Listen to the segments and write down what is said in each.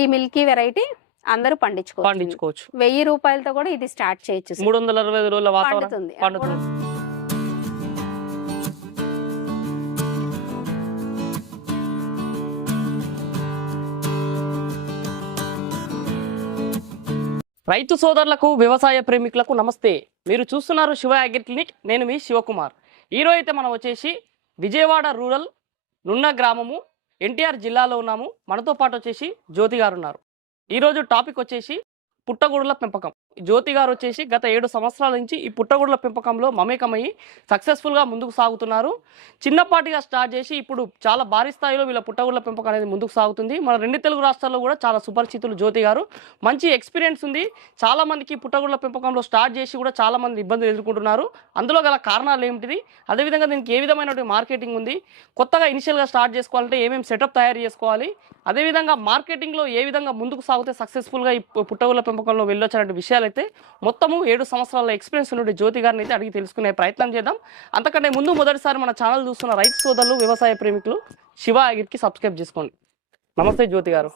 ఈ Milky variety అందరూ పండించుకోవచ్చు. 1000 రూపాయలతో కూడా ఇది స్టార్ట్ చేయొచ్చు. 365 రోజుల వాతావరణం పండుతుంది. రైతు సోదరులకు వ్యవసాయ ప్రేమికులకు నమస్తే. మీరు చూస్తున్నారు శివ అగ్రి క్లినిక్. నేను మీ శివకుమార్. ఈరోజు అయితే మనం వచ్చేసి విజయవాడ రూరల్ నున్న గ్రామము ఎన్టీఆర్ జిల్లాలో ఉన్నాము. మనతో పాటు వచ్చేసి జ్యోతి గారు ఉన్నారు. ఈరోజు టాపిక్ వచ్చేసి పుట్టగొడుగుల పెంపకం. జ్యోతి గారు వచ్చేసి గత 7 సంవత్సరాల నుంచి ఈ పుట్టగొడుగుల పెంపకంలో మమేకమయ్యి సక్సెస్ఫుల్గా ముందుకు సాగుతున్నారు. చిన్నపాటిగా స్టార్ట్ చేసి ఇప్పుడు చాలా భారీ స్థాయిలో వీళ్ళ పుట్టగొడుగుల పెంపకం అనేది ముందుకు సాగుతుంది. మన 2 తెలుగు రాష్ట్రాల్లో కూడా చాలా సుపరిచితులు జ్యోతి గారు. మంచి ఎక్స్పీరియన్స్ ఉంది. చాలా మందికి పుట్టగొడుగుల పెంపకంలో స్టార్ట్ చేసి కూడా చాలా మంది ఇబ్బందులు ఎదుర్కొంటున్నారు. అందులో గల కారణాలు ఏమిటిది, అదేవిధంగా దీనికి ఏ విధమైనటువంటి మార్కెటింగ్ ఉంది, కొత్తగా ఇనిషియల్గా స్టార్ట్ చేసుకోవాలంటే ఏమేమి సెటప్ తయారు చేసుకోవాలి, అదేవిధంగా మార్కెటింగ్లో ఏ విధంగా ముందుకు సాగితే సక్సెస్ఫుల్గా ఈ పుట్టగొడుగుల పెంపకంలో వెళ్ళొచ్చినటువంటి విషయాలు అయితే మొత్తము 7 సంవత్సరాల ఎక్స్పీరియన్స్ ఉన్న జ్యోతి గారిని అయితే అడిగి తెలుసుకునే ప్రయత్నం చేద్దాం. అంతకంటే ముందు మొదటిసారి మన ఛానల్ చూస్తున్న రైతు సోదరులు, వ్యవసాయ ప్రేమికులు శివ అగ్రికి సబ్స్క్రైబ్ చేసుకోండి. నమస్తే జ్యోతి గారు.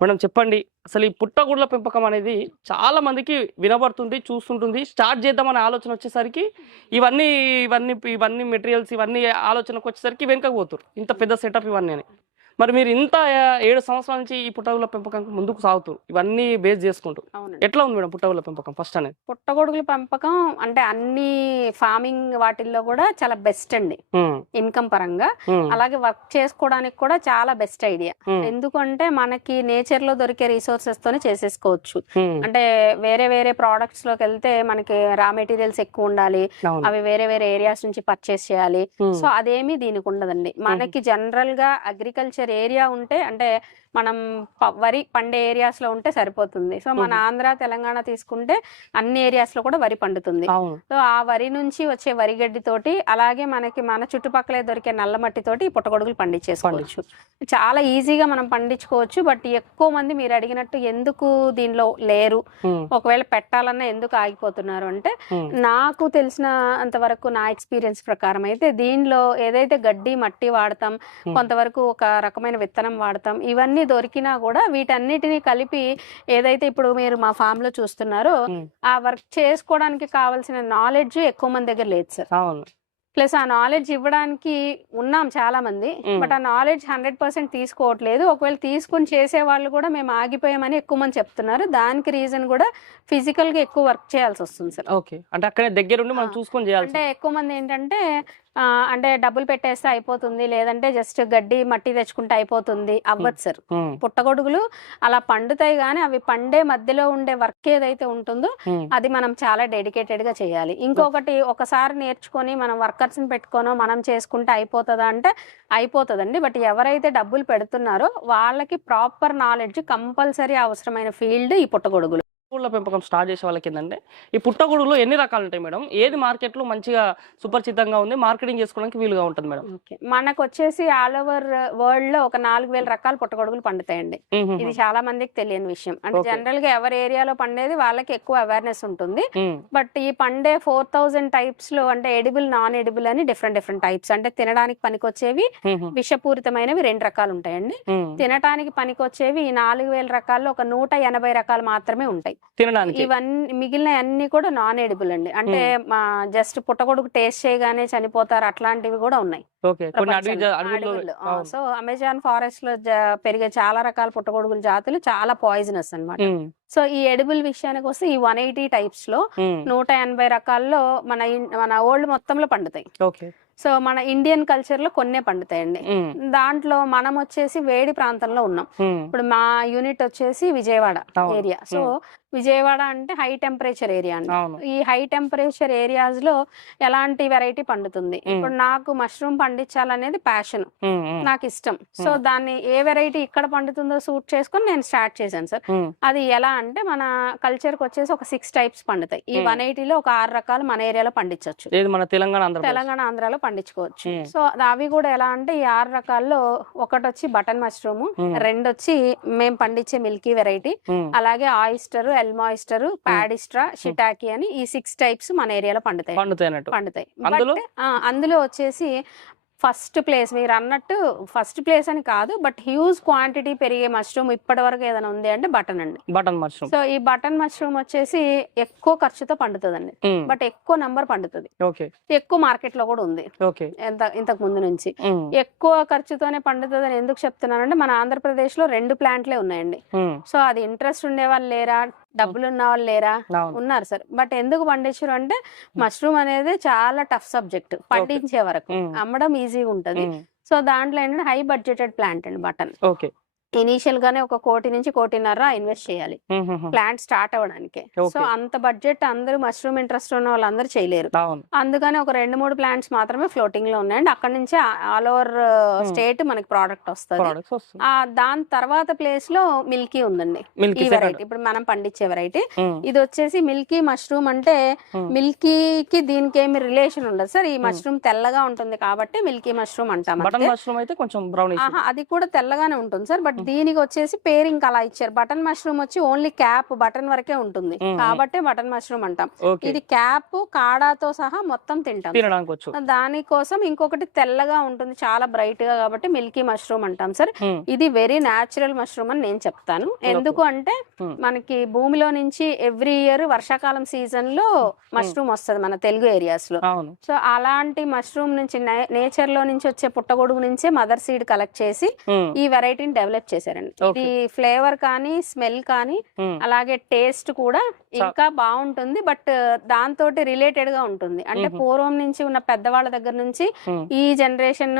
మేడం చెప్పండి, అసలు ఈ పుట్టగొడుగుల పెంపకం అనేది చాలా మందికి వినబడుతుంది, చూస్తుంటుంది. స్టార్ట్ చేద్దామనే ఆలోచన వచ్చేసరికి ఇవన్నీ మెటీరియల్స్ ఇవన్నీ ఆలోచనకు వచ్చేసరికి వెనుకపోతారు. ఇంత పెద్ద సెటప్ ఇవన్నీ అని. మరి మీరు ఇంత 7 సంవత్సరాల నుంచి ఈ పుట్టగొడుగుల పెంపకం ముందుకు సాగుతారు, ఇవన్నీ బేస్ చేసుకుంటూ. ఎట్లా ఉంది మేడం పుట్టగొడుగుల పెంపకం ఫస్ట్ అనేది? పుట్టగొడుగుల పెంపకం అంటే అన్ని ఫార్మింగ్ వాటిల్లో కూడా చాలా బెస్ట్ అండి, ఇన్కమ్ పరంగా. అలాగే వర్క్ చేసుకోవడానికి కూడా చాలా బెస్ట్ ఐడియా. ఎందుకంటే మనకి నేచర్ లో దొరికే రిసోర్సెస్ తోనే చేసేసుకోవచ్చు. అంటే వేరే వేరే ప్రోడక్ట్స్ లోకి వెళ్తే మనకి రా మెటీరియల్స్ ఎక్కువ ఉండాలి, అవి వేరే వేరే ఏరియాస్ నుంచి పర్చేస్ చేయాలి. సో అదేమి దీనికి ఉండదండి. మనకి జనరల్ గా అగ్రికల్చర్ ఏరియా ఉంటే, అంటే మనం వరి పండే ఏరియాస్ లో ఉంటే సరిపోతుంది. సో మన ఆంధ్ర తెలంగాణ తీసుకుంటే అన్ని ఏరియాస్ లో కూడా వరి పండుతుంది. సో ఆ వరి నుంచి వచ్చే వరి గడ్డి తోటి, అలాగే మనకి మన చుట్టుపక్కలే దొరికే నల్ల మట్టి తోటి పుట్టగొడుగులు పండించేసుకోవచ్చు. చాలా ఈజీగా మనం పండించుకోవచ్చు. బట్ ఎక్కువ మంది మీరు అడిగినట్టు ఎందుకు దీనిలో లేరు, ఒకవేళ పెట్టాలన్నా ఎందుకు ఆగిపోతున్నారు అంటే, నాకు తెలిసిన అంతవరకు నా ఎక్స్పీరియన్స్ ప్రకారం అయితే దీనిలో ఏదైతే గడ్డి మట్టి వాడతాం, కొంతవరకు ఒక రకమైన విత్తనం వాడతాం, ఇవన్నీ దొరికినా కూడా వీటన్నిటిని కలిపి ఏదైతే ఇప్పుడు మీరు మా ఫామ్ లో చూస్తున్నారో ఆ వర్క్ చేసుకోవడానికి కావాల్సిన నాలెడ్జ్ ఎక్కువ మంది దగ్గర లేదు సార్. ప్లస్ ఆ నాలెడ్జ్ ఇవ్వడానికి ఉన్నాం చాలా మంది, బట్ ఆ నాలెడ్జ్ 100% తీసుకోవట్లేదు. ఒకవేళ తీసుకుని చేసే వాళ్ళు కూడా మేము ఆగిపోయామని ఎక్కువ మంది చెప్తున్నారు. దానికి రీజన్ కూడా ఫిజికల్ గా ఎక్కువ వర్క్ చేయాల్సి వస్తుంది సార్. ఓకే, అంటే అక్కడే దగ్గరుండి మనం చూసుకొని చేయాలి. అంటే ఎక్కువ మంది ఏంటంటే అంటే డబ్బులు పెట్టేస్తే అయిపోతుంది, లేదంటే జస్ట్ గడ్డి మట్టి తెచ్చుకుంటే అయిపోతుంది, అవ్వదు సార్. పుట్టగొడుగులు అలా పండుతాయి, కానీ అవి పండే మధ్యలో ఉండే వర్క్ ఏదైతే ఉంటుందో అది మనం చాలా డెడికేటెడ్ గా చేయాలి. ఇంకొకటి, ఒకసారి నేర్చుకొని మనం వర్కర్స్ ని పెట్టుకోనో మనం చేసుకుంటే అయిపోతుందా అంటే అయిపోతుందండి. బట్ ఎవరైతే డబ్బులు పెడుతున్నారో వాళ్ళకి ప్రాపర్ నాలెడ్జ్ కంపల్సరీ అవసరమైన ఫీల్డ్ ఈ పుట్టగొడుగులు. పుట్టగొడుగుల పెంపకం స్టార్ట్ చేసే వాళ్ళకి ఏంటంటే, ఈ పుట్టగొడుగులో ఎన్ని రకాలు ఉంటాయి మేడం? ఏది మార్కెట్లో మంచిగా సుపరిచితంగా ఉంది, మార్కెటింగ్ చేసుకోవడానికి వీలుగా ఉంటుంది మేడం? మనకు వచ్చేసి ఆల్ ఓవర్ వరల్డ్ లో ఒక 4000 రకాల పుట్టగొడుగులు పండుతాయండి. ఇది చాలా మందికి తెలియని విషయం. అంటే జనరల్ గా ఎవరి ఏరియాలో పండేది వాళ్ళకి ఎక్కువ అవేర్నెస్ ఉంటుంది. బట్ ఈ పండే 4000 టైప్స్ లో అంటే ఎడిబుల్, నాన్ ఎడిబుల్ అని డిఫరెంట్ టైప్స్. అంటే తినడానికి పనికొచ్చేవి, విషపూరితమైనవి 2 రకాలు ఉంటాయండి. తినడానికి పనికొచ్చేవి ఈ 4000 రకాల్లో ఒక 180 రకాలు మాత్రమే ఉంటాయి తినడానికి. ఇవన్నీ మిగిలిన అన్ని కూడా నాన్ ఎడిబుల్ అండి. అంటే జస్ట్ పుట్టగొడుగు టేస్ట్ చేయగానే చనిపోతారు, అట్లాంటివి కూడా ఉన్నాయి. సో అమెజాన్ ఫారెస్ట్ లో పెరిగే చాలా రకాల పుట్టగొడుగుల జాతులు చాలా పాయిజనస్ అన్నమాట. సో ఈ ఎడిబుల్ విషయానికి వస్తే ఈ 180 టైప్స్ లో 180 రకాల్లో మన ఓల్డ్ మొత్తంలో పండుతాయి. సో మన ఇండియన్ కల్చర్ లో కొన్నే పండుతాయండి. దాంట్లో మనం వచ్చేసి వేడి ప్రాంతంలో ఉన్నాం. ఇప్పుడు మా యూనిట్ వచ్చేసి విజయవాడ ఏరియా. సో విజయవాడ అంటే హై టెంపరేచర్ ఏరియా అండి. ఈ హై టెంపరేచర్ ఏరియాస్ లో ఎలాంటి వెరైటీ పండుతుంది? ఇప్పుడు నాకు మష్రూమ్ పండించాలనేది ప్యాషన్, నాకు ఇష్టం. సో దాన్ని ఏ వెరైటీ ఇక్కడ పండుతుందో సూట్ చేసుకొని నేను స్టార్ట్ చేశాను సార్. అది ఎలా అంటే, మన కల్చర్ కి వచ్చేసి ఒక 6 టైప్స్ పండుతాయి. ఈ 180లో ఒక 6 రకాలు మన ఏరియాలో పండించవచ్చు, మన తెలంగాణ ఆంధ్రాలో పండించుకోవచ్చు. సో అవి కూడా ఎలా అంటే, ఈ 6 రకాల్లో ఒకటి వచ్చి బటన్ మష్రూమ్, 2 వచ్చి మేము పండించే మిల్కీ వెరైటీ, అలాగే ఆయిస్టర్, ఎల్మాయిస్టర్, పాడిస్ట్రా, షిటాకి అని ఈ 6 టైప్స్ మన ఏరియాలో పండుతాయి. అందులో వచ్చేసి ఫస్ట్ ప్లేస్ మీరు అన్నట్టు ఫస్ట్ ప్లేస్ అని కాదు, బట్ హ్యూజ్ క్వాంటిటీ పెరిగే మష్రూమ్ ఇప్పటి వరకు ఏదైనా ఉంది అంటే బటన్ అండి. Button mushroom. సో ఈ బటన్ మష్రూమ్ వచ్చేసి ఎక్కువ ఖర్చుతో పండుతుందండి, బట్ ఎక్కువ నంబర్ పండుతుంది. ఎక్కువ మార్కెట్ లో కూడా ఉంది ఇంతకు ముందు నుంచి. ఎక్కువ ఖర్చుతోనే పండుతుంది అని ఎందుకు చెప్తున్నానంటే మన ఆంధ్రప్రదేశ్ లో 2 ప్లాంట్లే ఉన్నాయండి. సో అది ఇంట్రెస్ట్ ఉండే వాళ్ళు లేరా, డబ్బులు ఉన్న వాళ్ళు లేరా, ఉన్నారు సార్. బట్ ఎందుకు పండించారు అంటే మష్రూమ్ అనేది చాలా టఫ్ సబ్జెక్ట్ పండించే వరకు, అమ్మడం ఈజీగా ఉంటది. సో దాంట్లో ఏంటంటే హై బడ్జెటెడ్ ప్లాంట్ అండి బటన్. ఇనీషియల్ గానే 1 కోటి నుంచి 1.5 కోటి ఇన్వెస్ట్ చేయాలి ప్లాంట్ స్టార్ట్ అవ్వడానికి. సో అంత బడ్జెట్ అందరూ మష్రూమ్ ఇంట్రెస్ట్ ఉన్న వాళ్ళందరూ చేయలేరు. అందుకని ఒక 2-3 ప్లాంట్స్ మాత్రమే ఫ్లోటింగ్ లో ఉన్నాయండి. అక్కడ నుంచి ఆల్ ఓవర్ స్టేట్ మనకి ప్రోడక్ట్ వస్తుంది. దాని తర్వాత ప్లేస్ లో మిల్కీ ఉందండి. ఈ వెరైటీ ఇప్పుడు మనం పండించే వెరైటీ ఇది వచ్చేసి మిల్కీ మష్రూమ్. అంటే మిల్కీకి దీనికి ఏమి రిలేషన్ ఉండదు సార్. ఈ మష్రూమ్ తెల్లగా ఉంటుంది కాబట్టి మిల్కీ మష్రూమ్ అంటాం. అది కూడా తెల్లగానే ఉంటుంది సార్. బట్ దీనికి వచ్చేసి పేరింగ్ అలా ఇచ్చారు. బటన్ మష్రూమ్ వచ్చి ఓన్లీ క్యాప్ బటన్ వరకే ఉంటుంది కాబట్టి బటన్ మష్రూమ్ అంటాం. ఇది క్యాప్ కాడాతో సహా మొత్తం తింటాం. దానికోసం ఇంకొకటి తెల్లగా ఉంటుంది చాలా బ్రైట్ గా కాబట్టి మిల్కీ మష్రూమ్ అంటాం సార్. ఇది వెరీ న్యాచురల్ మష్రూమ్ అని నేను చెప్తాను. ఎందుకు అంటే మనకి భూమిలో నుంచి ఎవ్రీ ఇయర్ వర్షాకాలం సీజన్ లో మష్రూమ్ వస్తుంది మన తెలుగు ఏరియాస్ లో. సో అలాంటి మష్రూమ్ నుంచి నేచర్ లో నుంచి వచ్చే పుట్టగొడుగు నుంచే మదర్ సీడ్ కలెక్ట్ చేసి ఈ వెరైటీని డెవలప్ చేశారండి. ఇది ఫ్లేవర్ కానీ స్మెల్ కానీ అలాగే టేస్ట్ కూడా ఇంకా బాగుంటుంది. బట్ దాంతో రిలేటెడ్ గా ఉంటుంది. అంటే పూర్వం నుంచి ఉన్న పెద్దవాళ్ళ దగ్గర నుంచి ఈ జనరేషన్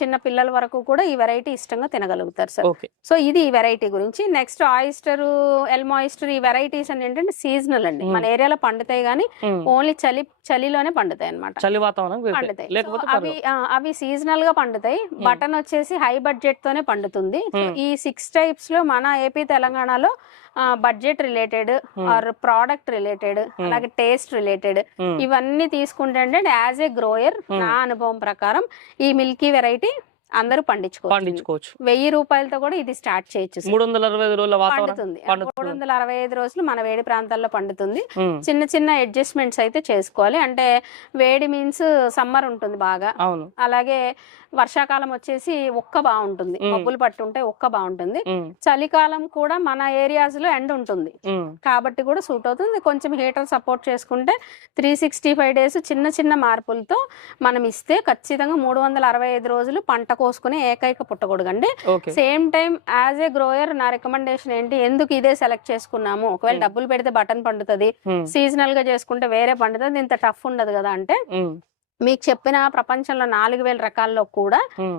చిన్న పిల్లల వరకు కూడా ఈ వెరైటీ ఇష్టంగా తినగలుగుతారు సార్. సో ఇది ఈ వెరైటీ గురించి. నెక్స్ట్ ఆయిస్టర్, ఎల్మ్ ఆయిస్టర్ ఈ వెరైటీస్ అని ఏంటంటే సీజనల్ అండి. మన ఏరియాలో పండుతాయి కానీ ఓన్లీ చలిలోనే పండుతాయి అనమాట. పండుతాయి అవి సీజనల్ గా పండుతాయి. బటన్ వచ్చేసి హై బడ్జెట్ తోనే పండుతుంది. ఈ 6 టైప్స్ లో మన ఏపీ తెలంగాణలో budget related are product related అలాగే టేస్ట్ రిలేటెడ్ ఇవన్నీ తీసుకుంటే యాజ్ ఏ గ్రోయర్ నా అనుభవం ప్రకారం ఈ మిల్కీ వెరైటీ అందరూ పండించుకోవచ్చు. 1000 రూపాయలతో కూడా ఇది స్టార్ట్ చేయొచ్చు. 365 రోజులు మన వేడి ప్రాంతాల్లో పండుతుంది. చిన్న అడ్జస్ట్మెంట్స్ అయితే చేసుకోవాలి. అంటే వేడి మీన్స్ సమ్మర్ ఉంటుంది బాగా, అలాగే వర్షాకాలం వచ్చేసి ఒక్క బాగుంటుంది, మబ్బులు పట్టుంటే ఒక్క బాగుంటుంది. చలికాలం కూడా మన ఏరియాస్ లో ఎండ ఉంటుంది కాబట్టి కూడా సూట్ అవుతుంది. కొంచెం హీటర్ సపోర్ట్ చేసుకుంటే 365 డేస్ చిన్న మార్పులతో మనం ఇస్తే ఖచ్చితంగా 365 రోజులు పంట కోసుకునే ఏకైక పుట్టగొడుగండి. Same time as a grower నా రికమెండేషన్ ఏంటి, ఎందుకు ఇదే సెలెక్ట్ చేసుకున్నాము, ఒకవేళ డబ్బులు పెడితే బటన్ పండుతుంది, సీజనల్ గా చేసుకుంటే వేరే పండుతుంది, ఇంత టఫ్ ఉండదు కదా అంటే మీకు చెప్పిన ప్రపంచంలో 4000 రకాల్లో కూడా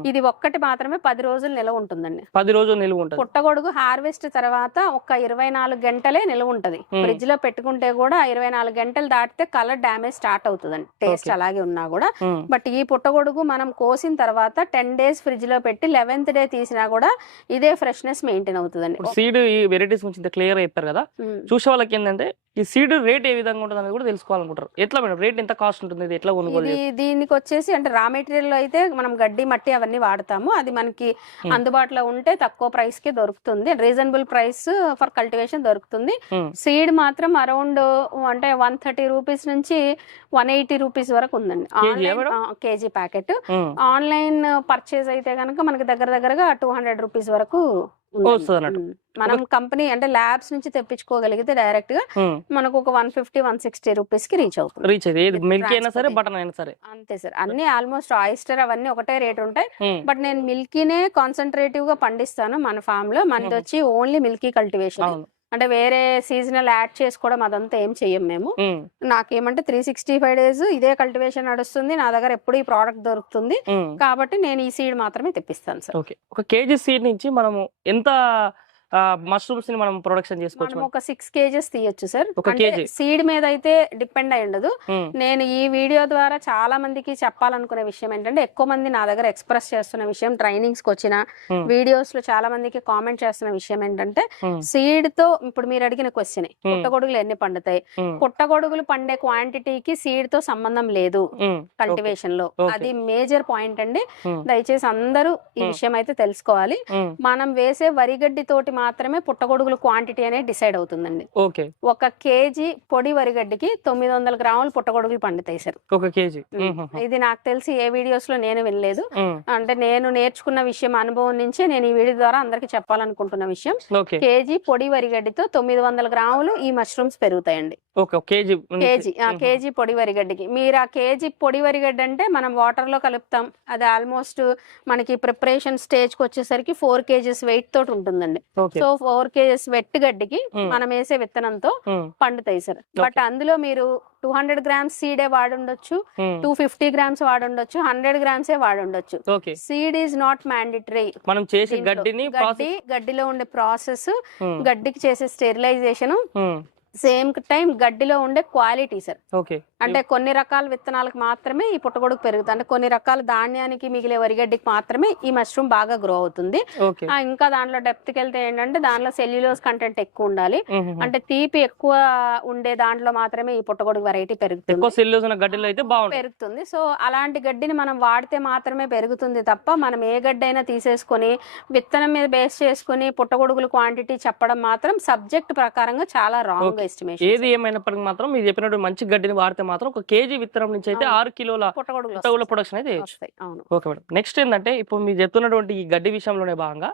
ఇది ఒక్కటి మాత్రమే 10 రోజులు నిలవ ఉంటుందండి. 10 రోజులు నిలవ ఉంటుంది. పుట్టగొడుగు హార్వెస్ట్ తర్వాత ఒక 24 గంటలే నిలవ ఉంటది. ఫ్రిడ్జ్ లో పెట్టుకుంటే కూడా 24 గంటలు దాటితే కలర్ డ్యామేజ్ స్టార్ట్ అవుతుందండి, టేస్ట్ అలాగే ఉన్నా కూడా. బట్ ఈ పుట్టగొడుగు మనం కోసిన తర్వాత 10 డేస్ ఫ్రిడ్జ్ లో పెట్టి 11th డే తీసినా కూడా ఇదే ఫ్రెష్నెస్ మెయింటైన్ అవుతుందండి. సీడ్ ఈ వెరైటీస్ గురించి క్లియర్ చెప్పారు కదా, చూసే వాళ్ళకి ఏంటంటే ఈ సీడ్ రేట్ ఏ విధంగా ఉంటుంది అనేది కూడా తెలుసుకోవాలనుకుంటారు. ఎట్లా మేడం రేట్ ఎంత కాస్ట్ ఉంటుంది, ఎట్లా కొనుగోలు? దీనికి వచ్చేసి అంటే రా మెటీరియల్ లో అయితే మనం గడ్డి మట్టి అవన్నీ వాడతాము. అది మనకి అందుబాటులో ఉంటే తక్కువ ప్రైస్ కి దొరుకుతుంది, రీజనబుల్ ప్రైస్ ఫర్ కల్టివేషన్ దొరుకుతుంది. సీడ్ మాత్రం అరౌండ్ అంటే 130 రూపీస్ నుంచి 180 రూపీస్ వరకు ఉందండి కేజీ ప్యాకెట్. ఆన్లైన్ పర్చేజ్ అయితే కనుక మనకి దగ్గరగా 200 రూపీస్ వరకు మనం కంపెనీ అంటే ల్యాబ్స్ నుంచి తెప్పించుకోగలిగితే డైరెక్ట్ గా మనకు ఒక 150-160 రూపీస్ కి రీచ్ అవుతుంది. అంతే సార్. అన్ని ఆల్మోస్ట్ ఆయిస్టర్ అవన్నీ ఒకటే రేట్ ఉంటాయి. బట్ నేను మిల్కీనే కాన్సన్ట్రేటివ్ గా పండిస్తాను మన ఫామ్ లో. మనది వచ్చి ఓన్లీ మిల్కీ కల్టివేషన్, అంటే వేరే సీజనల్ యాడ్ చేసుకోవడం అదంతా ఏం చెయ్యం మేము. నాకేమంటే 365 డేస్ ఇదే కల్టివేషన్ నడుస్తుంది, నా దగ్గర ఎప్పుడు ఈ ప్రోడక్ట్ దొరుకుతుంది కాబట్టి నేను ఈ సీడ్ మాత్రమే తెప్పిస్తాను సార్. ఒక కేజీ సీడ్ నుంచి మనము ఎంత మష్రూమ్స్ ని మనం ప్రొడక్షన్ చేసుకోవచ్చు? ఒక 6 kgs తీయొచ్చు సార్. సీడ్ మీద అయితే డిపెండ్ అయి ఉండదు. నేను ఈ వీడియో ద్వారా చాలా మందికి చెప్పాలనుకునే విషయం ఏంటంటే, ఎక్కువ మంది నా దగ్గర ఎక్స్ప్రెస్ చేస్తున్న విషయం, ట్రైనింగ్స్ కి వచ్చిన వీడియోస్ లో చాలా మందికి కామెంట్ చేస్తున్న విషయం ఏంటంటే, సీడ్ తో ఇప్పుడు మీరు అడిగిన క్వశ్చన్ పుట్టగొడుగులు ఎన్ని పండుతాయి, పుట్టగొడుగులు పండే క్వాంటిటీకి సీడ్ తో సంబంధం లేదు కల్టివేషన్ లో. అది మేజర్ పాయింట్ అండి. దయచేసి అందరూ ఈ విషయం అయితే తెలుసుకోవాలి. మనం వేసే వరిగడ్డి తోటి మాత్రమే పుట్టగొడుగుల క్వాంటిటీ అనేది డిసైడ్ అవుతుందండి. ఓకే. 1 కేజీ పొడి వరిగడ్డికి 900 గ్రాములు పుట్టగొడుగులు పండుతాయి సార్. 1 కేజీ. ఇది నాకు తెలిసి ఏ వీడియోస్ లో నేను వినలేదు. అంటే నేను నేర్చుకున్న విషయం, అనుభవం నుంచే నేను ఈ వీడియో ద్వారా అందరికి చెప్పాలనుకుంటున్న విషయం. కేజీ పొడి వరిగడ్డితో 900 గ్రాములు ఈ మష్రూమ్స్ పెరుగుతాయండి. కేజీ పొడి వరిగడ్డికి. మీరు ఆ కేజీ పొడి వరిగడ్డి అంటే మనం వాటర్ లో కలుపుతాం, అది ఆల్మోస్ట్ మనకి ప్రిపరేషన్ స్టేజ్ కి వచ్చేసరికి 4 కేజీస్ వెయిట్ తోటి ఉంటుందండి. సో 4 కేజీస్ వెట్ గడ్డికి మనం వేసే విత్తనంతో పండుతాయి సార్. బట్ అందులో మీరు 200 గ్రామ్స్ సీడే వాడుండొచ్చు, 250 గ్రామ్స్ వాడుండొచ్చు, 100 గ్రామ్స్ వాడుండొచ్చు. Seed is not mandatory. మనం చేసే గడ్డిలో ఉండే ప్రాసెస్, గడ్డికి చేసే స్టెరిలైజేషన్, సేమ్ టైం గడ్డిలో ఉండే క్వాలిటీ సార్. అంటే కొన్ని రకాల విత్తనాలకు మాత్రమే ఈ పుట్టగొడుగు పెరుగుతుంది. అంటే కొన్ని రకాల ధాన్యానికి మిగిలే వరిగడ్డికి మాత్రమే ఈ మష్రూమ్ బాగా గ్రో అవుతుంది. ఇంకా దాంట్లో డెప్త్ కి వెళ్తే ఏంటంటే దాంట్లో సెల్యులోజ్ కంటెంట్ ఎక్కువ ఉండాలి. అంటే తీపి ఎక్కువ ఉండే దాంట్లో మాత్రమే ఈ పుట్టగొడుగు వెరైటీ పెరుగుతుంది. సో అలాంటి గడ్డిని మనం వాడితే మాత్రమే పెరుగుతుంది తప్ప మనం ఏ గడ్డి అయినా తీసేసుకొని విత్తనం మీద బేస్ చేసుకుని పుట్టగొడుగుల క్వాంటిటీ చెప్పడం మాత్రం సబ్జెక్ట్ ప్రకారంగా చాలా రాంగ్ ఎస్టిమేషన్. ఏది ఏమైనప్పటికీ మాత్రం మీరు చెప్పినట్టు మంచి గడ్డిని వాడితే మాత్రం 1 కేజీ విత్తనం నుంచి అయితే 6 కిలోల పుట్టగొడుగుల ప్రొడక్షన్ అయితే ఓకే మేడం. నెక్స్ట్ ఏంటంటే ఇప్పుడు మీరు చెప్తున్నటువంటి ఈ గడ్డి విషయంలోనే భాగంగా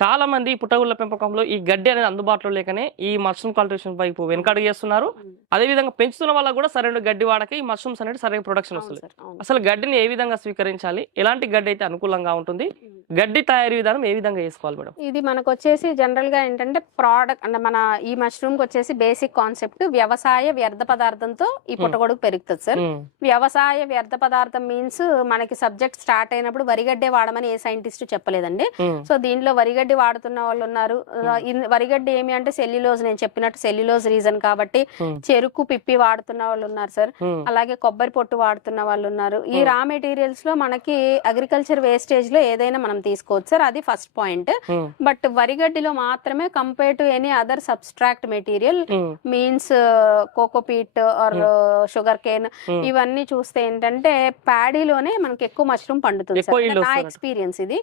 చాలా మంది పుట్టగొడుగుల పెంపకంలో ఈ గడ్డి అనేది అందుబాటులో లేకనే ఈ మష్రూమ్ కల్టివేషన్ వైపు వెనకడుగు చేస్తున్నారు. అదే విధంగా పెంచుతున్న వల్ల కూడా సరైన గడ్డి వాడక ఈ మష్రూమ్స్ అనేది సరైన ప్రొడక్షన్ వస్తుంది. అసలు గడ్డిని ఏ విధంగా స్వీకరించాలి, ఎలాంటి గడ్డి అయితే అనుకూలంగా ఉంటుంది, గడ్డి తయారీ విధానం ఏ విధంగా చేసుకోవాలి మేడం? ఇది మనకు వచ్చేసి జనరల్ గా ఏంటంటే ప్రోడక్ట్ అంటే మన ఈ మష్రూమ్ కి వచ్చేసి బేసిక్ కాన్సెప్ట్ వ్యవసాయ వ్యర్థ పదార్థంతో ఈ పుట్టగొడుగు పెరుగుతుంది సార్. వ్యవసాయ వ్యర్థ పదార్థం మీన్స్ మనకి సబ్జెక్ట్ స్టార్ట్ అయినప్పుడు వరిగడ్డే వాడమని ఏ సైంటిస్ట్ చెప్పలేదండి. సో దీనిలో వరిగడ్డి వాడుతున్న వాళ్ళు ఉన్నారు. వరిగడ్డి ఏమి అంటే సెల్యులోజ్, నేను చెప్పినట్టు సెల్యులోజ్ రీజన్ కాబట్టి చెరుకు పిప్పి వాడుతున్న వాళ్ళు ఉన్నారు సార్. అలాగే కొబ్బరి పొట్టు వాడుతున్న వాళ్ళు ఉన్నారు. ఈ రా మెటీరియల్స్ లో మనకి అగ్రికల్చర్ వేస్టేజ్ లో ఏదైనా మనం తీసుకోవచ్చు సార్, అది ఫస్ట్ పాయింట్. బట్ వరిగడ్డిలో మాత్రమే compare to any other subtract material means cocopeat or sugar cane ఇవన్నీ చూస్తే ఏంటంటే ప్యాడీలోనే మనకి ఎక్కువ మష్రూమ్ పండుతుంది. నా ఎక్స్పీరియన్స్ ఇది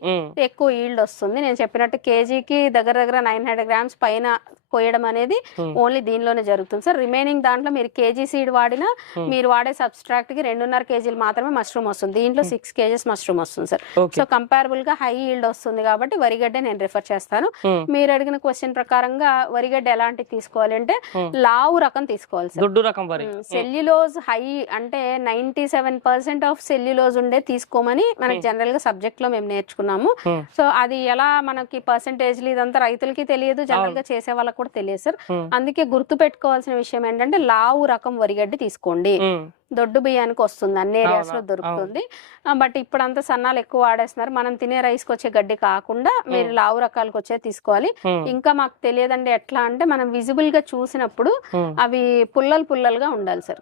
ఎక్కువ ఈల్డ్ వస్తుంది. నేను చెప్పినట్టు కేజీకి దగ్గర 900 గ్రామ్స్ పైన కోయడం అనేది ఓన్లీ దీనిలోనే జరుగుతుంది సార్. రిమైనింగ్ దాంట్లో మీరు కేజీ సీడ్ వాడినా మీరు వాడే సబ్స్ట్రాక్ట్ కి 2.5 కేజీలు మాత్రమే మష్రూమ్ వస్తుంది. దీంట్లో 6 కేజీస్ మష్రూమ్ వస్తుంది సార్. సో కంపారబుల్ గా హై ఈల్డ్ వస్తుంది కాబట్టి వరిగడ్డ నేను రిఫర్ చేస్తాను. మీరు అడిగిన క్వశ్చన్ ప్రకారంగా వరిగడ్డ ఎలాంటి తీసుకోవాలి అంటే లావు రకం తీసుకోవాలి సార్. దొడ్డు రకం వరి. సెల్యులోజ్ హై అంటే 97% ఆఫ్ సెల్యులోజ్ ఉండే తీసుకోమని మనకి జనరల్ గా సబ్జెక్ట్ లో మేము నేర్చుకున్నాము. సో అది ఎలా మనకి పర్సెంటేజ్లు ఇదంతా రైతులకి తెలియదు, జనరల్ గా చేసే వాళ్ళకి కూడా తెలియదు సార్. అందుకే గుర్తు పెట్టుకోవాల్సిన విషయం ఏంటంటే లావు రకం వరిగడ్డి తీసుకోండి. దొడ్డు బియ్యానికి వస్తుంది, అన్ని ఏరియాస్ లో దొరుకుతుంది. బట్ ఇప్పుడు అంతా సన్నాలు ఎక్కువ వాడేస్తున్నారు. మనం తినే రైస్ కి వచ్చే గడ్డి కాకుండా మీరు లావు రకాలకు వచ్చే తీసుకోవాలి. ఇంకా మాకు తెలియదండి ఎట్లా అంటే మనం విజిబుల్ గా చూసినప్పుడు అవి పుల్లలుగా ఉండాలి సార్,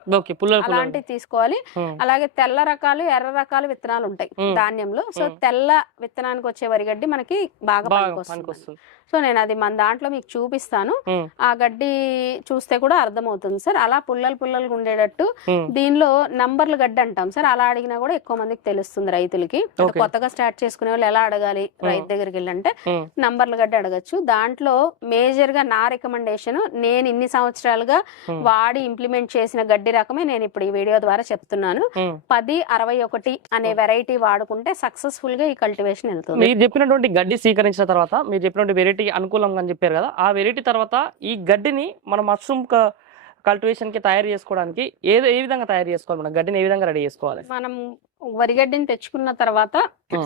అలాంటివి తీసుకోవాలి. అలాగే తెల్ల రకాలు, ఎర్ర రకాలు విత్తనాలు ఉంటాయి ధాన్యంలో. సో తెల్ల విత్తనానికి వచ్చే వరిగడ్డి మనకి బాగా పనికొస్తుంది. సో నేను అది మన దాంట్లో మీకు చూపిస్తాను. ఆ గడ్డి చూస్తే కూడా అర్థమవుతుంది సార్. అలా పుల్లలుగా ఉండేటట్టు దీనిలో నంబర్ల గడ్డి అంటాం సార్. అలా అడిగినా కూడా ఎక్కువ మందికి తెలుస్తుంది రైతులకి. కొత్తగా స్టార్ట్ చేసుకునే వాళ్ళు ఎలా అడగాలి రైతు దగ్గరికి వెళ్ళంటే నంబర్ల గడ్డి అడగచ్చు. దాంట్లో మేజర్ గా నా రికమెండేషన్, నేను ఇన్ని సంవత్సరాలుగా వాడి ఇంప్లిమెంట్ చేసిన గడ్డి రకమే నేను ఇప్పుడు ఈ వీడియో ద్వారా చెప్తున్నాను. 1061 అనే వెరైటీ వాడుకుంటే సక్సెస్ఫుల్ గా ఈ కల్టివేషన్ వెళ్తుంది. మీరు చెప్పినటువంటి గడ్డి స్వీకరించిన తర్వాత మీరు చెప్పినటువంటి వెరైటీ అనుకూలంగా అని చెప్పారు కదా, ఆ వెరైటీ తర్వాత ఈ గడ్డిని మన మష్రూమ్ కల్టివేషన్ కి తయారు చేసుకోవడానికి ఏ విధంగా తయారు చేసుకోవాలి, మన గడ్డిని ఏ విధంగా రెడీ చేసుకోవాలి? మనం వరిగడ్డిని తెచ్చుకున్న తర్వాత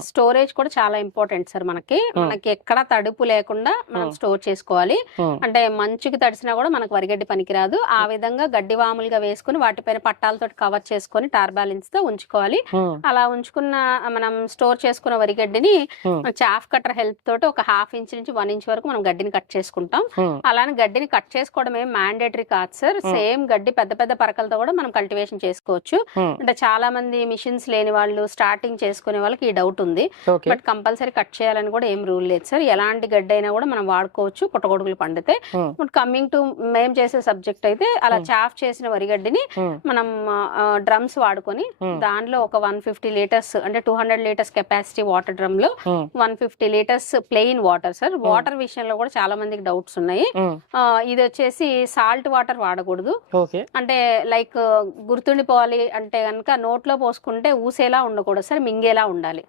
స్టోరేజ్ కూడా చాలా ఇంపార్టెంట్ సార్. మనకి ఎక్కడ తడుపు లేకుండా మనం స్టోర్ చేసుకోవాలి. అంటే మంచుకి తడిసినా కూడా మనకు వరిగడ్డి పనికిరాదు. ఆ విధంగా గడ్డి వాములుగా వేసుకుని వాటిపైన పట్టాలతో కవర్ చేసుకుని టార్బాలిన్స్ తో ఉంచుకోవాలి. అలా ఉంచుకున్న మనం స్టోర్ చేసుకున్న వరిగడ్డిని చాఫ్ కట్టర్ హెల్ప్ తోటి ఒక 1/2 ఇంచ్ నుంచి 1 ఇంచ్ వరకు మనం గడ్డిని కట్ చేసుకుంటాం. అలానే గడ్డిని కట్ చేసుకోవడం ఏం మ్యాండేటరీ కాదు సార్. సేమ్ గడ్డి పెద్ద పరకలతో కూడా మనం కల్టివేషన్ చేసుకోవచ్చు. అంటే చాలా మంది మిషన్స్ లేని వాళ్ళు, స్టార్టింగ్ చేసుకునే వాళ్ళకి ఈ డౌట్ డౌట్ ఉంది. ఓకే. బట్ కంపల్సరీ కట్ చేయాలని కూడా ఏం రూల్ లేదు సార్. ఎలాంటి గడ్డి అయినా కూడా మనం వాడుకోవచ్చు పుట్టగొడుగులు పండితే. బట్ కమింగ్ టు మేము చేసే సబ్జెక్ట్ అయితే అలా చాఫ్ చేసిన వరిగడ్డిని మనం డ్రమ్స్ వాడుకొని దాంట్లో ఒక 150 లీటర్స్ అంటే 200 లీటర్స్ కెపాసిటీ వాటర్ డ్రమ్ లో 150 litres plain water sir. Water విషయంలో కూడా చాలా మందికి డౌట్స్ ఉన్నాయి. ఇది వచ్చేసి సాల్ట్ వాటర్ వాడకూడదు. అంటే లైక్ గుర్తుండిపోవాలి అంటే కనుక నోట్లో పోసుకుంటే ఊసేలా ఉండకూడదు సార్, మింగేలా ఉండాలి.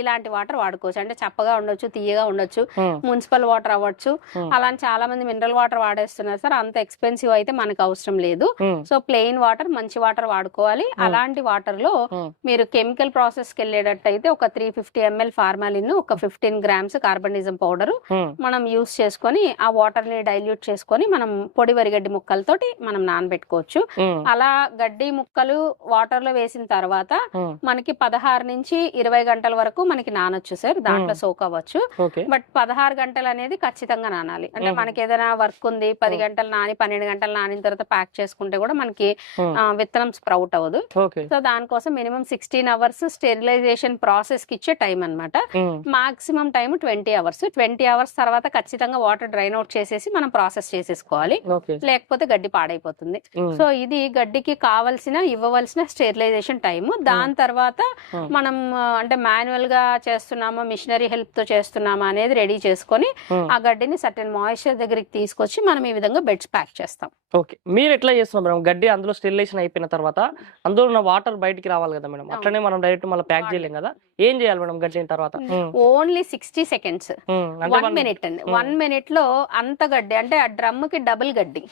ఇలాంటి వాటర్ వాడుకోవచ్చు. అంటే చప్పగా ఉండొచ్చు, తీయగా ఉండొచ్చు, మున్సిపల్ వాటర్ అవ్వచ్చు. అలాంటి చాలా మంది మినరల్ వాటర్ వాడేస్తున్నారు సార్. అంత ఎక్స్పెన్సివ్ అయితే మనకు అవసరం లేదు. సో ప్లెయిన్ వాటర్, మంచి వాటర్ వాడుకోవాలి. అలాంటి వాటర్ లో మీరు కెమికల్ ప్రాసెస్ కి వెళ్ళేటట్టయితే ఒక 350 ml ఫార్మాలిన్, ఒక 15 grams కార్బనిజం పౌడర్ మనం యూస్ చేసుకొని ఆ వాటర్ ని డైల్యూట్ చేసుకొని మనం పొడి వరిగడ్డి ముక్కలతోటి మనం నానబెట్టుకోవచ్చు. అలా గడ్డి ముక్కలు వాటర్ లో వేసిన తర్వాత మనకి 16 నుంచి 20 గంటల వరకు మనకి నానొచ్చు సార్. దాంట్లో సోక్ అవ్వచ్చు. బట్ 16 గంటలు అనేది ఖచ్చితంగా నానాలి. అంటే మనకి ఏదైనా వర్క్ ఉంది 10 గంటలు నాని 12 గంటలు నానిన తర్వాత ప్యాక్ చేసుకుంటే కూడా మనకి విత్తనం స్ప్రౌట్ అవ్వదు. సో దానికోసం మినిమం 16 అవర్స్ స్టెరిలైజేషన్ ప్రాసెస్ కి ఇచ్చే టైం అన్నమాట. Maximum time 20 hours. 20 అవర్స్ తర్వాత ఖచ్చితంగా వాటర్ డ్రైన్ అవుట్ చేసేసి మనం ప్రాసెస్ చేసేసుకోవాలి, లేకపోతే గడ్డి పాడైపోతుంది. సో ఇది గడ్డికి కావాల్సిన ఇవ్వవలసిన స్టెరిలైజేషన్ టైం. దాని తర్వాత మనం అంటే మాన్యువల్ గా చేస్తున్నామా మిషనరీ హెల్ప్ తో చేస్తున్నామా అనేది రెడీ చేసుకొని ఆ గడ్డిని సర్టెన్ మాయిశ్చర్ దగ్గరికి తీసుకొచ్చి మనం ఈ విధంగా బెడ్స్ ప్యాక్ చేస్తాం. ఓకే. మీరు ఎట్లా చేస్తున్నాం మేడం? గడ్డి అందులో స్టెరిలైజేషన్ అయిపోయిన తర్వాత అందులో ఉన్న వాటర్ బయటికి రావాలి కదా మేడం, అట్లనే మనం డైరెక్ట్ మళ్ళీ ప్యాక్ చేయలేం కదా, ఏం చేయాలి మేడం గడ్డి అయిన తర్వాత? ఓన్లీ 60 seconds 1 minute అండి. 1 minute లో అంత గడ్డి అంటే ఆ డ్రమ్ కి డబుల్ గడ్డి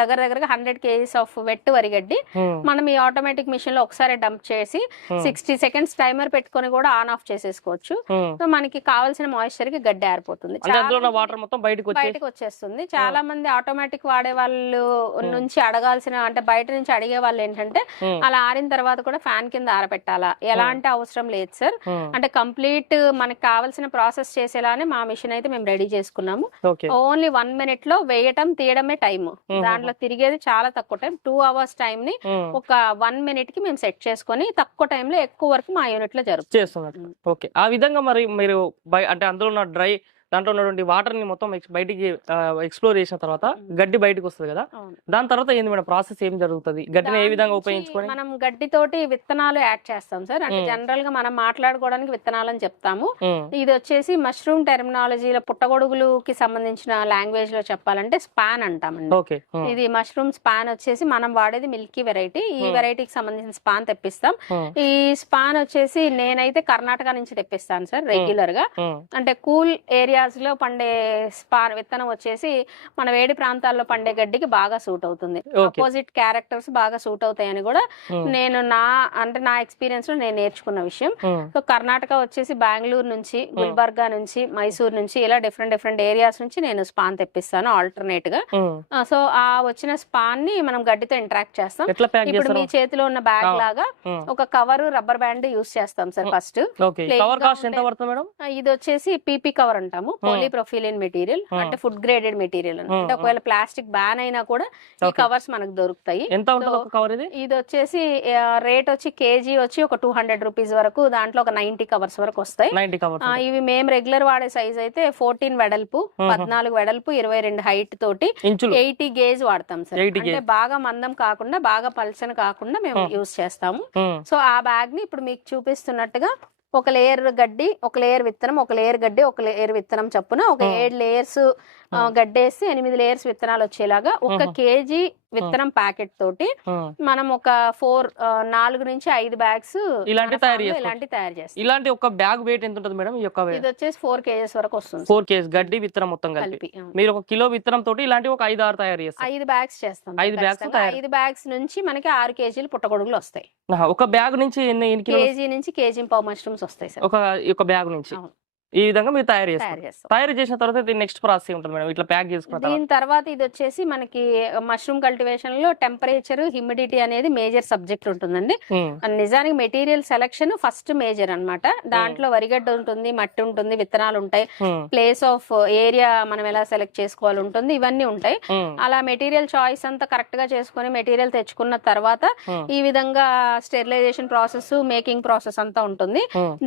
దగ్గరగా 100 kgs ఆఫ్ వెట్ వరిగడ్డి మనం ఈ ఆటోమేటిక్ మిషన్ లో ఒకసారి డంప్ చేసి 60 seconds టైమర్ పెట్టుకొని కూడా ఆన్ ఆఫ్ చేసేసుకోవచ్చు. సో మనకి కావాల్సిన మాయిశ్చర్ కి గడ్డి ఆరిపోతుంది, వాటర్ మొత్తం బయటకు వచ్చేస్తుంది. చాలా మంది ఆటోమేటిక్ వాడే వాళ్ళు నుంచి అడగాల్సిన అంటే బయట నుంచి అడిగే వాళ్ళు ఏంటంటే అలా ఆరిన తర్వాత కూడా ఫ్యాన్ కింద ఆరబెట్టాలా, ఎలాంటి అవసరం లేదు సార్. అంటే కంప్లీట్ మనకి కావాల్సిన ప్రాసెస్ చేసేలానే మా మిషన్ అయితే మేము రెడీ చేసుకున్నాము. ఓన్లీ 1 minute లో వేయటం తీయడమే టైం. దాంట్లో తిరిగేది చాలా తక్కువ టైం. 2 hours టైం ని ఒక 1 minute కి మేము సెట్ చేసుకొని తక్కువ టైంలో ఎక్కువ వరకు మా యూనిట్ లో జరుగుతుంది. ఓకే. ఆ విధంగా మరి మీరు అంటే అందులో ఉన్న డ్రై దాంట్లో ఉన్నటువంటి వాటర్ ని మొత్తం బయటికి ఎక్స్ప్లోర్ చేసిన తర్వాత గడ్డి బయటకు వస్తుంది కదా, దాని తర్వాత ఏంది మేడం ప్రాసెస్ ఏం జరుగుతుంది? గడ్డిని ఏ విధంగా ఉపయోగించుకొని మనం గడ్డితోటి విత్తనాలు యాడ్ చేస్తాం సార్. అంటే జనరల్ గా మనం మాట్లాడుకోవడానికి విత్తనాలు అని చెప్తాము. ఇది వచ్చేసి మష్రూమ్ టెర్మినాలజీలో పుట్టగొడుగులుకి సంబంధించిన లాంగ్వేజ్ లో చెప్పాలంటే స్పాన్ అంటామండి. ఇది మష్రూమ్ స్పాన్ వచ్చేసి మనం వాడేది మిల్కీ వెరైటీ. ఈ వెరైటీకి సంబంధించిన స్పాన్ తెప్పిస్తాం. ఈ స్పాన్ వచ్చేసి నేనైతే కర్ణాటక నుంచి తెప్పిస్తాను సార్ రెగ్యులర్ గా. అంటే కూల్ ఏరియా లో పండే స్పాన్ విత్తనం వచ్చేసి మన వేడి ప్రాంతాల్లో పండే గడ్డికి బాగా సూట్ అవుతుంది. ఆపోజిట్ క్యారెక్టర్స్ బాగా సూట్ అవుతాయని కూడా నేను నా ఎక్స్పీరియన్స్ లో నేను నేర్చుకున్న విషయం. సో కర్ణాటక వచ్చేసి బెంగళూరు నుంచి, గుల్బర్గా నుంచి, మైసూర్ నుంచి ఇలా డిఫరెంట్ ఏరియాస్ నుంచి నేను స్పాన్ తెప్పిస్తాను ఆల్టర్నేట్ గా. సో ఆ వచ్చిన స్పాన్ ని మనం గడ్డితో ఇంటరాక్ట్ చేస్తాం. ఇప్పుడు మీ చేతిలో ఉన్న బ్యాగ్ లాగా ఒక కవర్ రబ్బర్ బ్యాండ్ యూస్ చేస్తాం సార్. ఫస్ట్ ఇది వచ్చేసి పీపీ కవర్ అంటాము, పాలీప్రొఫిలిన్ మెటీరియల్. అంటే ఫుడ్ గ్రేడెడ్ మెటీరియల్ అంటే ఒకవేళ ప్లాస్టిక్ బ్యాన్ అయినా కూడా ఈ కవర్స్ మనకు దొరుకుతాయి. ఇది వచ్చేసి రేట్ వచ్చి కేజీ వచ్చి ఒక 200 రూపీస్ వరకు, దాంట్లో ఒక 90 కవర్స్ వరకు వస్తాయి. ఇవి మేము రెగ్యులర్ వాడే సైజ్ అయితే 14 వెడల్పు, 14 వెడల్పు, 22 హైట్ తోటి 80 గేజ్ వాడతాం సార్. అంటే బాగా మందం కాకుండా బాగా పల్చన కాకుండా మేము యూస్ చేస్తాము. సో ఆ బ్యాగ్ ని ఇప్పుడు మీకు చూపిస్తున్నట్టుగా ఒక లేయర్ గడ్డి, ఒక లేయర్ విత్తనం, ఒక లేయర్ గడ్డి, ఒక లేయర్ విత్తనం చప్పున ఒక 7 లేయర్స్ గడ్డేసి 8 లేయర్స్ విత్తనాలు వచ్చేలాగా 1 కేజీ విత్తనం ప్యాకెట్ తోటి మనం ఒక 4 నుంచి 5 బ్యాగ్స్ ఇలాంటి తయారు చేస్తాం. ఇలాంటి ఒక బ్యాగ్ వెయిట్ ఎంత ఉంటుంది మేడం? ఇది వచ్చేసి 4 kgs వరకు వస్తుంది. 4 kgs గడ్డి విత్తనం మొత్తం కలిపి మీరు 1 కిలో విత్తనం తోటి ఇలాంటి ఒక 5-6 తయారు చేస్తారు. 5 బ్యాగ్స్ చేస్తాం. 5 బ్యాగ్స్ నుంచి మనకి 6 కేజీలు పుట్టగొడుగులు వస్తాయి. ఒక బ్యాగ్ నుంచి ఎన్ని కేజీ నుంచి కేజీ పావు మష్రూమ్స్ వస్తాయి సార్ ఒక బ్యాగ్ నుంచి. ఈ విధంగా మీరు తయారు చేస్తారు. తయారు చేస్తాం. తయారు చేసిన తర్వాత దీని నెక్స్ట్ ప్రాసెస్ ఉంటుంది మేడం, ఇట్లా ప్యాక్ చేసుకున్న తర్వాత? దీని తర్వాత ఇది వచ్చేసి మనకి మష్రూమ్ కల్టివేషన్ లో టెంపరేచర్, హ్యూమిడిటీ అనేది మేజర్ సబ్జెక్ట్ ఉంటుందండి. నిజానికి మెటీరియల్ సెలక్షన్ ఫస్ట్ మేజర్ అన్నమాట. దాంట్లో వరిగడ్డ ఉంటుంది, మట్టి ఉంటుంది, విత్తనాలు ఉంటాయి, ప్లేస్ ఆఫ్ ఏరియా మనం ఎలా సెలెక్ట్ చేసుకోవాలి ఉంటుంది, ఇవన్నీ ఉంటాయి. అలా మెటీరియల్ చాయిస్ అంతా కరెక్ట్ గా చేసుకుని మెటీరియల్ తెచ్చుకున్న తర్వాత ఈ విధంగా స్టెరిలైజేషన్ ప్రాసెస్, మేకింగ్ ప్రాసెస్ అంతా ఉంటుంది.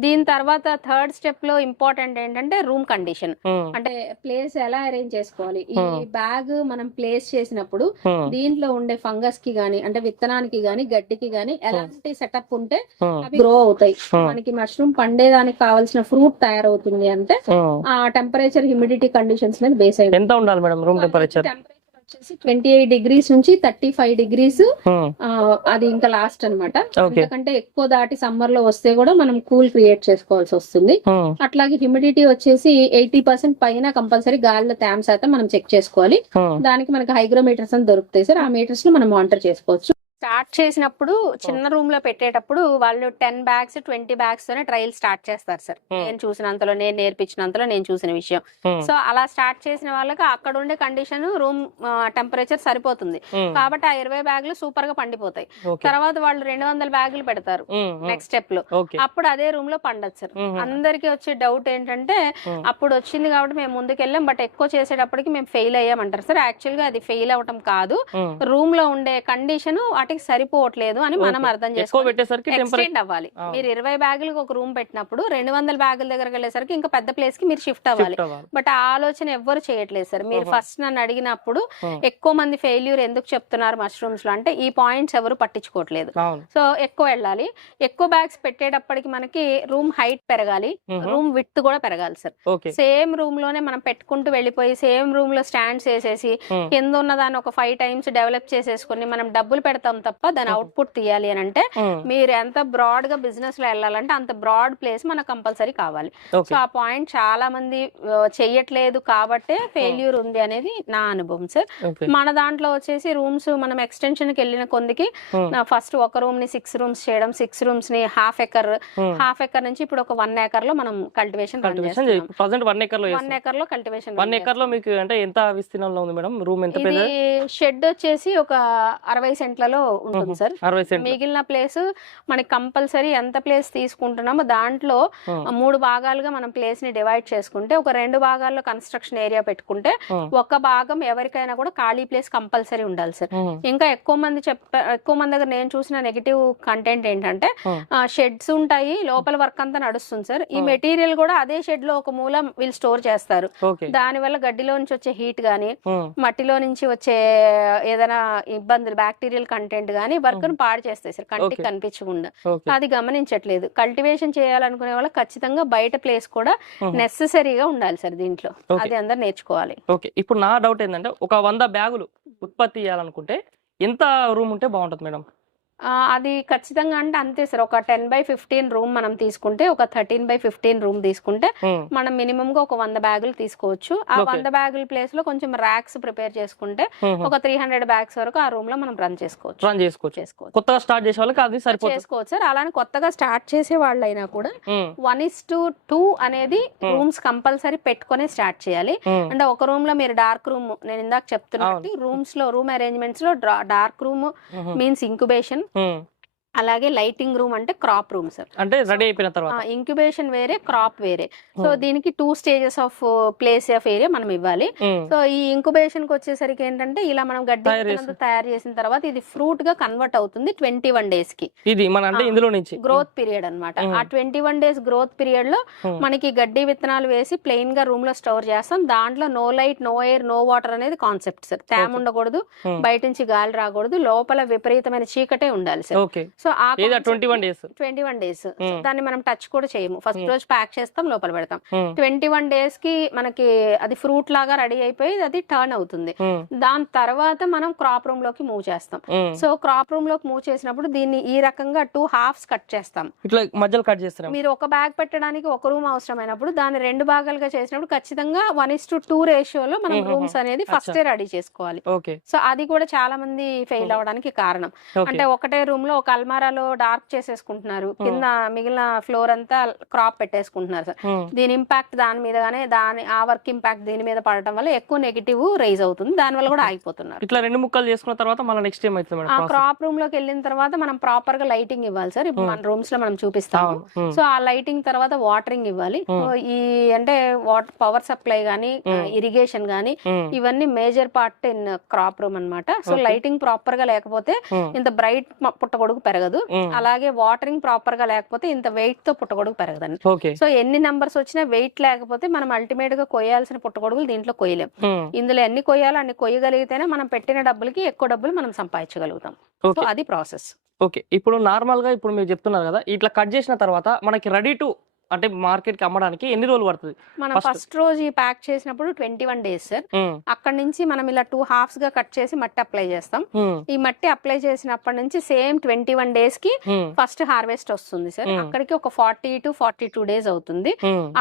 దీని తర్వాత థర్డ్ స్టెప్ లో ఇంపార్టెంట్ ఏంటంటే రూమ్ కండిషన్, అంటే ప్లేస్ ఎలా అరేంజ్ చేసుకోవాలి. ఈ బ్యాగ్ మనం ప్లేస్ చేసినప్పుడు దీంట్లో ఉండే ఫంగస్ కి గానీ, అంటే విత్తనానికి గానీ, గడ్డికి గానీ ఎలాంటి సెటప్ ఉంటే అవి గ్రో అవుతాయి. మనకి మష్రూమ్ పండేదానికి కావాల్సిన ఫ్రూట్ తయారవుతుంది అంటే ఆ టెంపరేచర్, హ్యూమిడిటీ కండిషన్స్ మీద బేస్ అయ్యి ఎంత ఉండాలి మేడం రూమ్ టెంపరేచర్? 28 degrees నుంచి 35 degrees అది ఇంకా లాస్ట్ అన్నమాట. ఎందుకంటే ఎక్కువ దాటి సమ్మర్ లో వస్తే కూడా మనం కూల్ క్రియేట్ చేసుకోవాల్సి వస్తుంది. అట్లాగే హ్యూమిడిటీ వచ్చేసి 80% పైన కంపల్సరీ గాలిలో తేమ శాతం మనం చెక్ చేసుకోవాలి. దానికి మనకి హైగ్రోమీటర్స్ అని దొరుకుతాయి సార్. ఆ మీటర్స్ లో మనం మానిటర్ చేసుకోవచ్చు. స్టార్ట్ చేసినప్పుడు చిన్న రూమ్ లో పెట్టేటప్పుడు వాళ్ళు 10 bags 20 bags తోనే ట్రయల్ స్టార్ట్ చేస్తారు సార్. నేను చూసినంతలో, నేను నేర్పించినంతలో, నేను చూసిన విషయం. సో అలా స్టార్ట్ చేసిన వాళ్ళకి అక్కడ ఉండే కండిషన్, రూమ్ టెంపరేచర్ సరిపోతుంది కాబట్టి ఆ 20 బ్యాగులు సూపర్ గా పండిపోతాయి. తర్వాత వాళ్ళు 200 బ్యాగులు పెడతారు నెక్స్ట్ స్టెప్ లో. అప్పుడు అదే రూమ్ లో పండదు సార్. అందరికి వచ్చే డౌట్ ఏంటంటే అప్పుడు వచ్చింది కాబట్టి మేము ముందుకెళ్ళాం, బట్ ఎక్కువ చేసేటప్పటికి మేము ఫెయిల్ అయ్యామంటారు సార్. యాక్చువల్ గా అది ఫెయిల్ అవటం కాదు, రూమ్ లో ఉండే కండిషన్ సరిపోవట్లేదు అని మనం అర్థం చేసుకోవాలి. ఎక్స్టెండ్ అవ్వాలి. మీరు 20 బ్యాగులకు ఒక రూమ్ పెట్టినప్పుడు 200 బ్యాగుల దగ్గరకు వెళ్ళేసరికి ఇంకా పెద్ద ప్లేస్ కి మీరు షిఫ్ట్ అవ్వాలి. బట్ ఆ ఆలోచన ఎవ్వరు చేయట్లేదు సార్. మీరు ఫస్ట్ నన్ను అడిగినప్పుడు ఎక్కువ మంది ఫెయిల్యూర్ ఎందుకు చెప్తున్నారు మష్రూమ్స్ లో అంటే ఈ పాయింట్స్ ఎవరు పట్టించుకోవట్లేదు. సో ఎక్కువ వెళ్ళాలి. ఎక్కువ బ్యాగ్స్ పెట్టేటప్పటికి మనకి రూమ్ హైట్ పెరగాలి, రూమ్ విడ్త్ కూడా పెరగాలి సార్. సేమ్ రూమ్ లోనే మనం పెట్టుకుంటూ వెళ్ళిపోయి సేమ్ రూమ్ లో స్టాండ్స్ వేసేసి కింద ఉన్న దాన్ని ఒక 5 times డెవలప్ చేసేసుకుని మనం డబ్బులు పెడతాం తప్ప దాని అవుట్పుట్ తీయాలి అని అంటే మీరు ఎంత బ్రాడ్ గా బిజినెస్ లో వెళ్ళాలంటే అంత బ్రాడ్ ప్లేస్ మనకు కంపల్సరీ కావాలి. సో ఆ పాయింట్ చాలా మంది చెయ్యట్లేదు కాబట్టే ఫెయిల్యూర్ ఉంది అనేది నా అనుభవం సార్. మన దాంట్లో వచ్చేసి రూమ్స్ మనం ఎక్స్టెన్షన్ కి వెళ్ళిన కొందికి ఫస్ట్ ఒక రూమ్ ని 6 rooms చేయడం, 6 rooms ని హాఫ్ ఎకర్ నుంచి ఇప్పుడు ఒక 1 acre లో మనం కల్టివేషన్ 1 acre లో కల్టివేషన్. 1 acre లో మీకు అంటే ఎంత విస్తీర్ణంలో ఉంది మేడం రూమ్? ఎంత పెద్ద షెడ్ వచ్చేసి ఒక 60 సెంట్లలో ఉంటుంది సార్. మిగిలిన ప్లేస్ మనకి కంపల్సరీ ఎంత ప్లేస్ తీసుకుంటున్నామో దాంట్లో 3 భాగాలుగా మనం ప్లేస్ ని డివైడ్ చేసుకుంటే ఒక 2 భాగాల్లో కన్స్ట్రక్షన్ ఏరియా పెట్టుకుంటే ఒక భాగం ఎవరికైనా కూడా ఖాళీ ప్లేస్ కంపల్సరీ ఉండాలి సార్. ఇంకా ఎక్కువ మంది దగ్గర నేను చూసిన నెగిటివ్ కంటెంట్ ఏంటంటే షెడ్స్ ఉంటాయి, లోపల వర్క్ అంతా నడుస్తుంది సార్. ఈ మెటీరియల్ కూడా అదే షెడ్ లో ఒక మూల వీళ్ళు స్టోర్ చేస్తారు. దాని వల్ల గడ్డిలో నుంచి వచ్చే హీట్ గానీ, మట్టిలో నుంచి వచ్చే ఏదైనా ఇబ్బందులు, బ్యాక్టీరియల్ కంటెంట్ గానీ వర్క్ ను పాడు చేస్తాయి సార్ కంటికి కనిపించకుండా. అది గమనించట్లేదు. కల్టివేషన్ చేయాలనుకునే వాళ్ళకి ఖచ్చితంగా బయట ప్లేస్ కూడా నెసెసరీగా ఉండాలి సార్ దీంట్లో. అది అందరు నేర్చుకోవాలి. ఇప్పుడు నా డౌట్ ఏంటంటే ఒక 100 బ్యాగులు ఉత్పత్తి చేయాలనుకుంటే ఎంత రూమ్ ఉంటే బాగుంటుంది మేడం? అది ఖచ్చితంగా అంటే అంతే సార్. ఒక 10/15 రూమ్ మనం తీసుకుంటే, ఒక 13/15 రూమ్ తీసుకుంటే మనం మినిమం గా ఒక 100 బ్యాగులు తీసుకోవచ్చు. ఆ 100 బ్యాగుల ప్లేస్ లో కొంచెం ర్యాక్స్ ప్రిపేర్ చేసుకుంటే ఒక 300 బ్యాగ్స్ వరకు ఆ రూమ్ లో మనం రన్ చేసుకోవచ్చు. కొత్తగా స్టార్ట్ చేసే వాళ్ళకి అది చేసుకోవచ్చు సార్. అలానే కొత్తగా స్టార్ట్ చేసే వాళ్ళైనా కూడా 1:2 అనేది రూమ్స్ కంపల్సరీ పెట్టుకునే స్టార్ట్ చేయాలి. అంటే ఒక రూమ్ లో మీరు డార్క్ రూమ్, నేను ఇందాక చెప్తున్నట్టు రూమ్ అరేంజ్మెంట్స్ లో డార్క్ రూమ్ మీన్స్ ఇంక్యుబేషన్, అలాగే లైటింగ్ రూమ్ అంటే క్రాప్ రూమ్ సార్. అంటే రెడీ అయిపోయిన తర్వాత ఇంక్యుబేషన్ వేరే, క్రాప్ వేరే. సో దీనికి 2 stages of place of area మనం ఇవ్వాలి. సో ఈ ఇంక్యుబేషన్ కి వచ్చేసరికి ఏంటంటే ఇలా మనం గడ్డి తయారు చేసిన తర్వాత ఇది ఫ్రూట్ గా కన్వర్ట్ అవుతుంది 21 days కి. ఇది మన అంటే ఇందులో నుంచి గ్రోత్ పీరియడ్ అన్నమాట. ఆ 21 days గ్రోత్ పీరియడ్ లో మనకి గడ్డి విత్తనాలు వేసి ప్లెయిన్ గా రూమ్ లో స్టోర్ చేస్తాం. దాంట్లో no light, no air, no water అనేది కాన్సెప్ట్ సార్. తేమ ఉండకూడదు, బయట నుంచి గాలి రాకూడదు, లోపల విపరీతమైన చీకటే ఉండాలి సార్. సో 21 days దాన్ని మనం టచ్ కూడా చేయము. ఫస్ట్ రోజు ప్యాక్ చేస్తాం, లోపల పెడతాం. 21 days కి మనకి అది ఫ్రూట్ లాగా రెడీ అయిపోయి అది టర్న్ అవుతుంది. దాని తర్వాత మనం క్రాప్ రూమ్ లోకి మూవ్ చేస్తాం. సో క్రాప్ రూమ్ లోకి మూవ్ చేసినప్పుడు దీన్ని ఈ రకంగా 2 halves కట్ చేస్తాం. ఇట్లా మధ్యలో కట్ చేస్తాం. మీరు ఒక బ్యాగ్ పెట్టడానికి ఒక రూమ్ అవసరమైనప్పుడు దాన్ని 2 భాగాలుగా చేసినప్పుడు ఖచ్చితంగా 1:2 రేషియోలో మనం రూమ్స్ అనేది ఫస్ట్ రెడీ చేసుకోవాలి. సో అది కూడా చాలా మంది ఫెయిల్ అవడానికి కారణం. అంటే ఒకటే రూమ్ లో ఒక అల్మారాలో డార్క్ చేసేసుకుంటున్నారు, కింద మిగిలిన ఫ్లోర్ అంతా క్రాప్ పెట్టేసుకుంటున్నారు సార్. దీని ఇంపాక్ట్ దాని మీదగానే ఆ వర్క్ ఇంపాక్ట్ దీని మీద పడటం వల్ల ఎక్కువ నెగిటివ్ రైజ్ అవుతుంది, దాని వల్ల కూడా ఆగిపోతున్నారు. ఇట్లా 2 ముక్కలు చేసుకున్న తర్వాత మళ్ళీ నెక్స్ట్ టైం అవుతుంది ఆ క్రాప్ రూమ్ లోకి వెళ్ళిన తర్వాత మనం ప్రాపర్ గా లైటింగ్ ఇవ్వాలి సార్. ఇప్పుడు మన రూమ్స్ లో మనం చూపిస్తాము. సో ఆ లైటింగ్ తర్వాత వాటరింగ్ ఇవ్వాలి. ఈ అంటే వాటర్ పవర్ సప్లై గానీ ఇరిగేషన్ గానీ ఇవన్నీ major part in crop room అన్నమాట. సో లైటింగ్ ప్రాపర్ గా లేకపోతే ఇంత బ్రైట్ పుట్టగొడుగు పెరగదు, అలాగే వాటరింగ్ ప్రాపర్ గా లేకపోతే ఇంత వెయిట్ తో పుట్టగొడుగు పెరగదండి. సో ఎన్ని నంబర్స్ వచ్చినా వెయిట్ లేకపోతే మనం అల్టిమేట్ గా కొయ్యాల్సిన పుట్టగొడుగులు దీంట్లో కొయ్యలేం. ఇందులో ఎన్ని కొయ్యాలో అన్ని కొయ్యగలిగితేనే మనం పెట్టిన డబ్బులకి ఎక్కువ డబ్బులు మనం సంపాదించగలుగుతాం. సో అది ప్రాసెస్. ఓకే, ఇప్పుడు నార్మల్ గా ఇప్పుడు మీరు చెప్తున్నారు కదా, ఇట్లా కట్ చేసిన తర్వాత మనకి రెడీ టు అంటే మార్కెట్ కి అమ్మడానికి ఎన్ని రోజులు పడుతుంది? మనం ఫస్ట్ రోజు ఈ ప్యాక్ చేసినప్పుడు 21 days సార్. అక్కడ నుంచి మనం ఇలా 2 halves గా కట్ చేసి మట్టి అప్లై చేస్తాం. ఈ మట్టి అప్లై చేసినప్పటి నుంచి సేమ్ 21 days కి ఫస్ట్ హార్వెస్ట్ వస్తుంది సార్. అక్కడికి ఒక 40 to 42 days అవుతుంది.